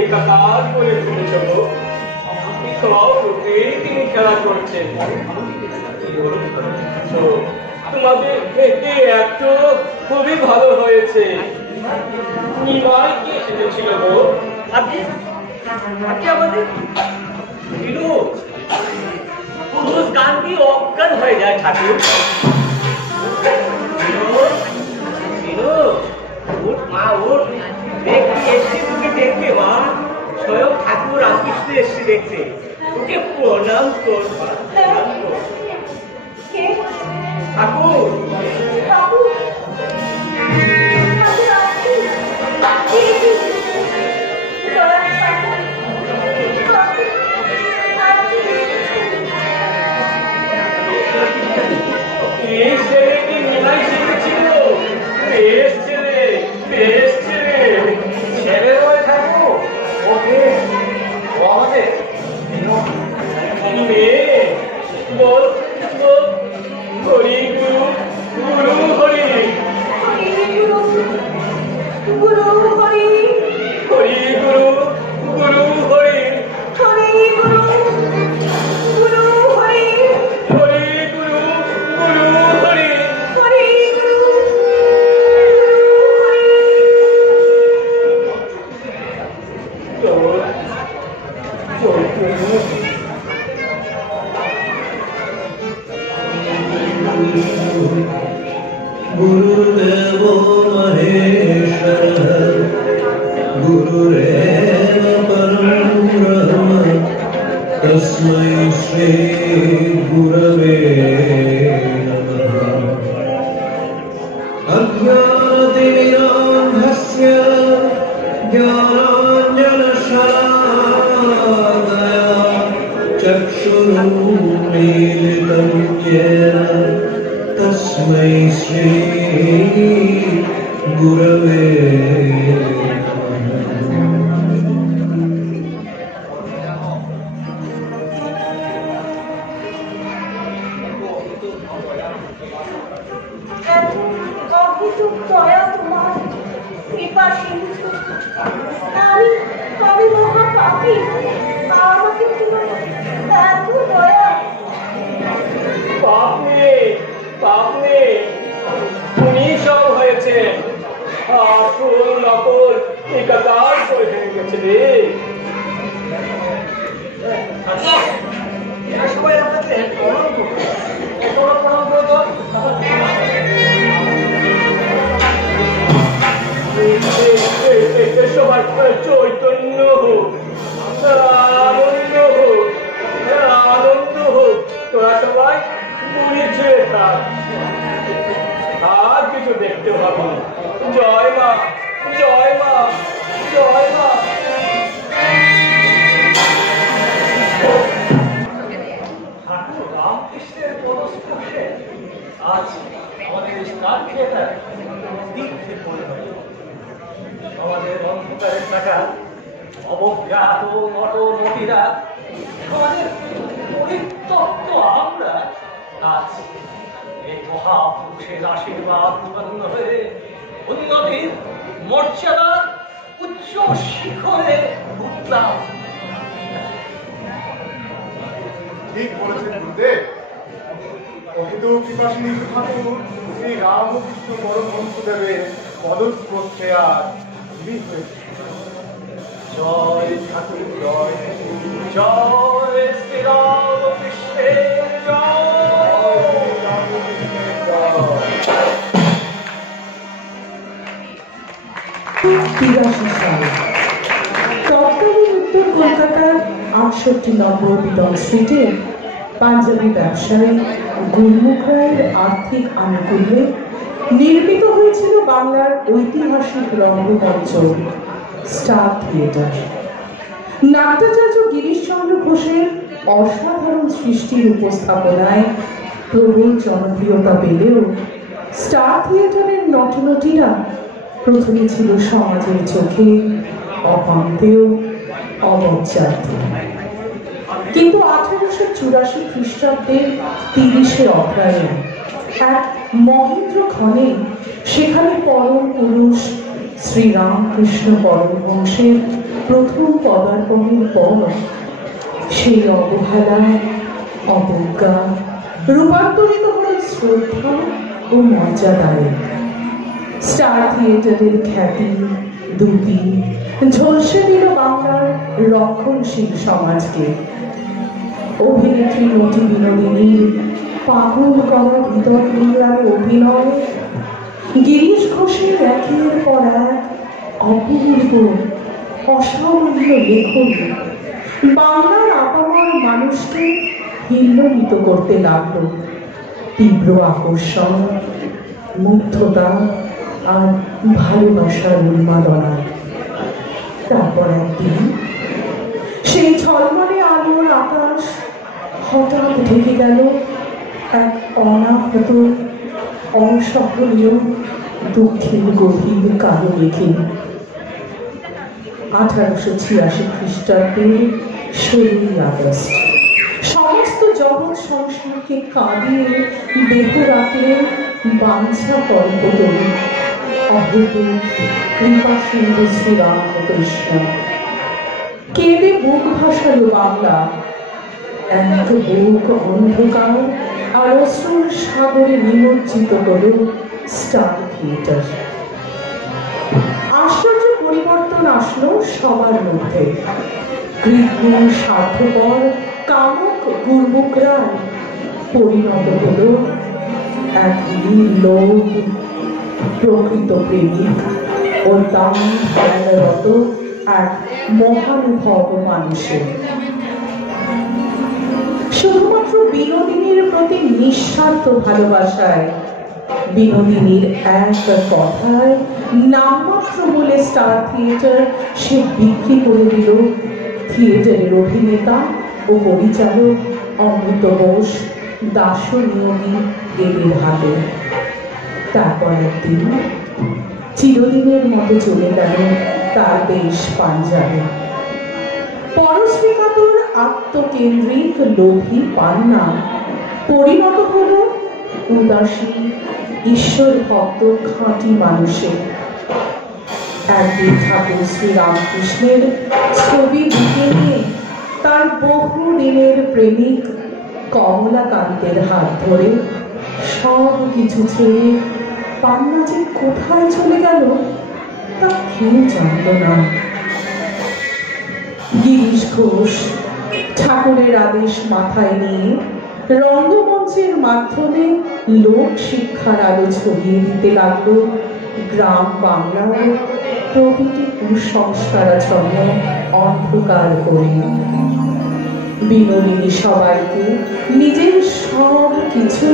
একাকার করে ফেলেছ গো। সব রূপে তিনি খেলা করছেন। তোমাদের থেকে একটু খুবই ভালো হয়েছে। নিমাই কি এসেছিল গো? আজকে আমাদের পুরুষ গান দিয়ে অজ্ঞান হয়ে যায় ঠাকুর। মা ওর দেখতে এসছে, তোকে দেখতে মা, স্বয়ং ঠাকুর রামকৃষ্ণ এসছে দেখতে, ওকে প্রণাম করবা। ঠাকুর এই ছেলেকে নিমাই শিখেছিল। বেশ ছেলে, বেশ ছেলে। ছেলে রয়ে থাকবো ওকে ও আমাদের মেয়ে বল বল হরি গুরু গুরু হরি গুরু হরি হরি গুরু গুরু হরি হরি গুরু গুরু হরি হরি গুরু গুরু হরি হরি গুরু गुरुदेव महेश्वर गुरुरेव परं ब्रह्म तस्मै श्री गुरवे नमः। अज्ञानतिमिरान्धस्य ज्ञानाञ्जनशलाकया तस्मै श्री गुरवे আমি মহা পাপী, আমাকে এত দয়া। পাপ নেই, উনি সব হয়েছে, আসল নকল একাকার করে ফেলে গেছে রে। সবাই আপনাকে প্রণাম করবো, প্রণাম করবো। সবার চৈতন্য হোক, আনন্দ হোক, তোরা সবাই বুঝে থাক, আর কিছু দেখতে হবে। জয় মা, জয় মা, জয় মা। ঠাকুর রামকৃষ্ণের পদস্পর্শে আজ আমাদের স্টার থিয়েটার দীপ্তি পরিণত। আমাদের অন্ধকারের টাকা অবজ্ঞাত নটনটীরা, আমাদের পরিত্যক্ত আমরা আজ এই মহাপুরুষের আশীর্বাদ প্রবন্ন হয়ে উন্নতির মর্যাদার উচ্চ শিখরে উঠলাম। ঠিক বলেছেন গুরুদেব। প্রকৃত কৃপাশিনী ঠাকুর শ্রী রামকৃষ্ণ পরমহংসদেবের পদস্পর্শে আর বিলীন হয়েছে। জয় ঠাকুর জয়, জয় শ্রী রামকৃষ্ণের তৎকালীন উত্তর কলকাতার ৬৮ নম্বর বিটন স্ট্রিটে পাঞ্জাবি ব্যবসায়ী গুরমুখ রায়ের আর্থিক আনুকূল্যে নির্মিত হয়েছিল বাংলার ঐতিহাসিক রঙ্গমঞ্চ স্টার থিয়েটার। নাট্যাচার্য গিরিশচন্দ্র ঘোষের অসাধারণ সৃষ্টির উপস্থাপনায় প্রবল জনপ্রিয়তা পেলেও স্টার থিয়েটারের নটনটীরা প্রথমে ছিল সমাজের চোখে অপান্তেয়, অবজ্জাত। কিন্তু ১৮৮৪ খ্রিস্টাব্দের ৩০শে অগ্রহায়ণ এক মহেন্দ্র ক্ষণে সেখানে পরম পুরুষ শ্রীরামকৃষ্ণ পরমহংসের প্রথম পদার্পণের পর সেই অবহেলা, অবজ্ঞা রূপান্তরিত হল শ্রদ্ধা ও মর্যাদায়। স্টার থিয়েটারের খ্যাতি দুটি ঝলসে দিল বাংলার রক্ষণশীল সমাজকে। অভিনেত্রী নটি বিনোদিনীর পাগল করা ভিতর বাংলার অভিনয়, গিরিশ ঘোষের একের পর এক অপূর্ব অসামান্য লেখন বাংলার আপামর মানুষকে হিল্লোলিত করতে লাগল তীব্র আকর্ষণ, মুগ্ধতা আর ভালোবাসার উন্মাদনায়। তারপর একদিন সেই ঝলমলে আলোর আকাশ হঠাৎ ঢেকে গেল এক অনাহত, অসহনীয় দুঃখের গভীর কালো মেঘে। ১৮৮৬ খ্রিস্টাব্দের ১৬ই আগস্ট সমস্ত জগৎ সংসারকে কাঁদিয়ে দেহ রাখলেন বাঞ্ছা কল্পতরু অভূত কৃপা সিন্ধু শ্রী রামকৃষ্ণ। কেঁদে বুক ভাসালো বাংলা, এক বুক অন্ধকার আর অশ্রুর সাগরে নিমজ্জিত হল স্টার থিয়েটার। আশ্চর্য পরিবর্তন আসলো সবার মধ্যে। কৃত্রিম স্বার্থপর কামক গুরমুখ রায় পরিণত হল এক নির্লোভ প্রকৃত প্রেমিক ও দান ধ্যানরত এক মহানুভব মানুষের। শুধুমাত্র বিনোদিনীর প্রতি নিঃস্বার্থ ভালোবাসায়, বিনোদিনীর এক কথায় নামমাত্র বলে স্টার থিয়েটার সে বিক্রি করে দিল থিয়েটারের অভিনেতা ও পরিচালক অমৃত বোস, দাসনিয়োগী এদের হাতে। তারপর একদিন চিরদিনের মতো চলে গেল তার দেশ পাঞ্জাবে। পরশ্রীকাতর আত্মকেন্দ্রিক লোভী পান্না পরিণত হল উদাসী ঈশ্বর ভক্ত খাঁটি মানুষে। একদিন ঠাকুর শ্রীরামকৃষ্ণের ছবি দিকে নিয়ে তার বহু দিনের প্রেমিক কমলাকান্তের হাত ধরে সব কিছু ছেড়ে পান্না যে কোথায় চলে গেল তা কেউ জানত না। গিরিশ ঘোষ ঠাকুরের আদেশ মাথায় নিয়ে রঙ্গমঞ্চের মাধ্যমে লোক শিক্ষার আলো ছড়িয়ে দিতে লাগলো গ্রাম বাংলার প্রতিটি কুসংস্কারাচ্ছন্ন অন্ধকার করে। বিনোদিনী সবাইকে নিজের সব কিছু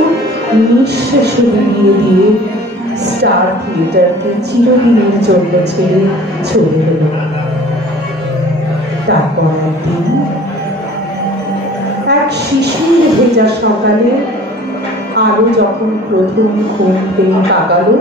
নিঃশেষে বিলিয়ে দিয়ে স্টার থিয়েটারকে চিরদিনের জন্য ছেড়ে চলে গেল। তারপর একদিন এক শিশির ভেজা সকালে আলো যখন প্রথম ঘুম থেকে তাকালো,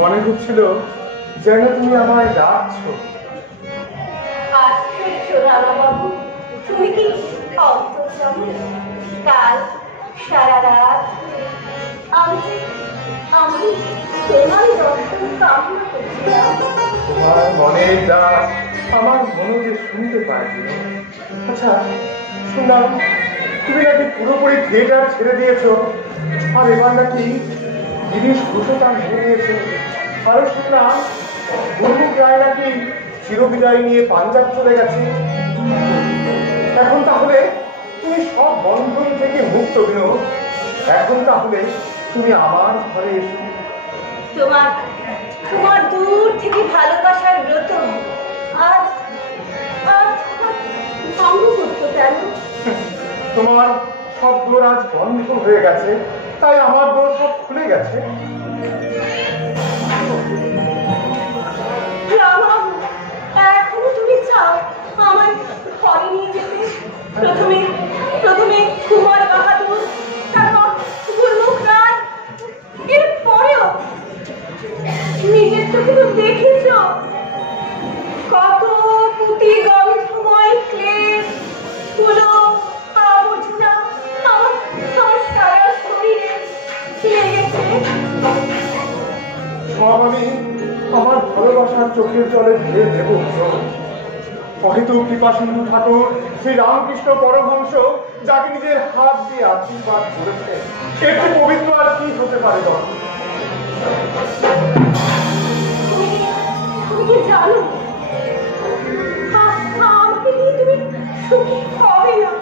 মনে হচ্ছিল যেন তুমি আমায় ডাকছো। আশ্চর্য রামাবাবু, তুমি কি অন্তর্যামী? কাল সারা রাত আমি তোমার দর্শন কামনা করছিলাম। তোমার মনের ডাক আমার মনোজে শুনতে পাইনি। আচ্ছা শুনলাম তুমি নাকি পুরোপুরি থিয়েটার ছেড়ে দিয়েছো, আর এবার নাকি গিরিশ ঘোষতা মেনে নিয়েছে। আরো শুনলাম গুরমুখ রায় নাকি চিরবিদায় নিয়ে পাঞ্জাব চলে গেছে। এখন তাহলে তুমি সব বন্ধন থেকে মুক্ত বিনোদ। এখন তাহলে তুমি আমার ঘরে এসো। তোমার দূর থেকে ভালোবাসার ব্রত আজ ভঙ্গ করতো কেন? তোমার সব দোর আজ বন্ধ হয়ে গেছে, তাই আমার দোর সব খুলে গেছে। এখনো তুমি চাও আমার ঘরে নিয়ে যেতে? প্রথমে কুমার বাহাদুর, তারপর গুরমুখ রায়, এরপরেও নিজের চোখে তো দেখেছ কত পুঁতি গন্ধময় ক্লেশ গুলো আবর্জনা আমার সারা শরীরে লেগেছে। সব আমি আমার ভালোবাসার চোখের জলে ধুয়ে দেব। হয়তো কৃপাসিন্ধু ঠাকুর শ্রী রামকৃষ্ণ পরমহংস যাকে নিজের হাত দিয়ে আশীর্বাদ করেছে, এর চেয়ে পবিত্র আর কি হতে পারে? তুমি কি জানো আমাকে নিয়ে তুমি সুখী হবে না?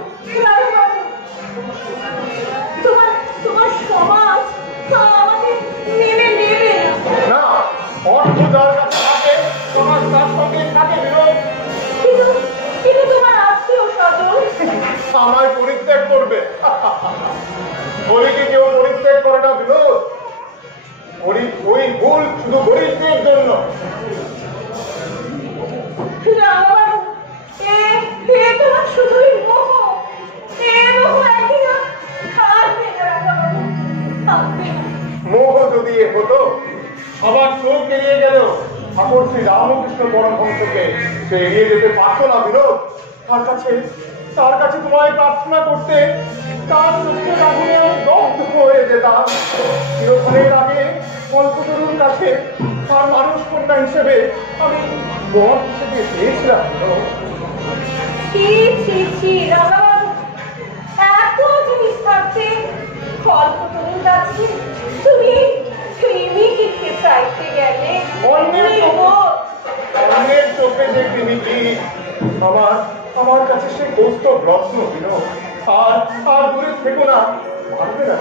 তোমার সমাজ আমাকে নেবে আমায় পরিত্যাগ করবে? বলি কি কেউ পরিত্যাগ করে না বিনোদ? ওই ভুল শুধু গরিবদের জন্য। শুধুই মোহ, মোহ একদিন থাকবে না। মোহ যদি এ হতো, সবার চোখ এড়িয়ে গেল ঠাকুর শ্রী রামকৃষ্ণ পরমহংসকে সে এড়িয়ে যেতে পারতো না বিনোদ। তার কাছে তোমায় প্রার্থনা করতে তার চোখের আগুনে আমি দগ্ধ হয়ে যেতাম। চিরকালের আগে কল্পতরুর কাছে তার মানুষ কন্যা হিসেবে আমি বর হিসেবে পেয়েছিলাম। এত জিনিস থাকতে কল্পতরুর কাছে তুমি প্রেমিককে চাইতে গেলে অন্যের চোখে যে প্রেমিকি আমার কাছে সে কৌস্তব রত্ন বিনোদ। আর দূরে থেকো না, পারবে না।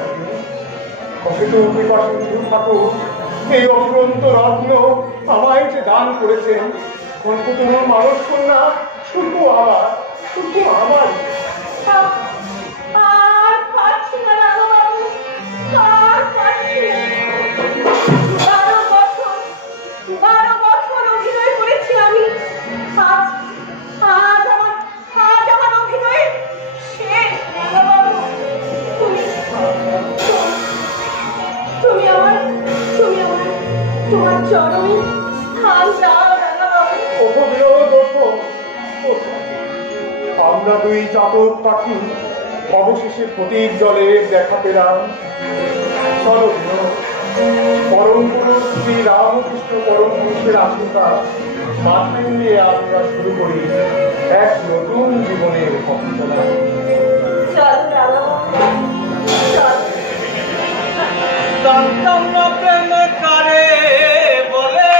ঠাকুর এই অফুরন্ত রত্ন আমায় যে দান করেছেন, কল্পতরুর মানুষ কন্যা শুধু আমার। আর পাচ্ছি না রাধাবাবু, আর পাচ্ছি না। 12 বছর অভিনয় করেছি আমি। আজ আমার অভিনয় শেষ। রাধাবাবু, তুমি আমার তোমার চরণে স্থান দাও রাধাবাবু। আমরা দুই চাতক পাখি অবশেষে প্রদীপ জলের দেখা পেলাম। চলো পরম পুরুষ শ্রী রামকৃষ্ণ পরমহংসের আশীর্বাদ মাথায় নিয়ে আমরা শুরু করি এক নতুন জীবনের পথ চলা। প্রেম কারে বলে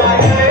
Bye.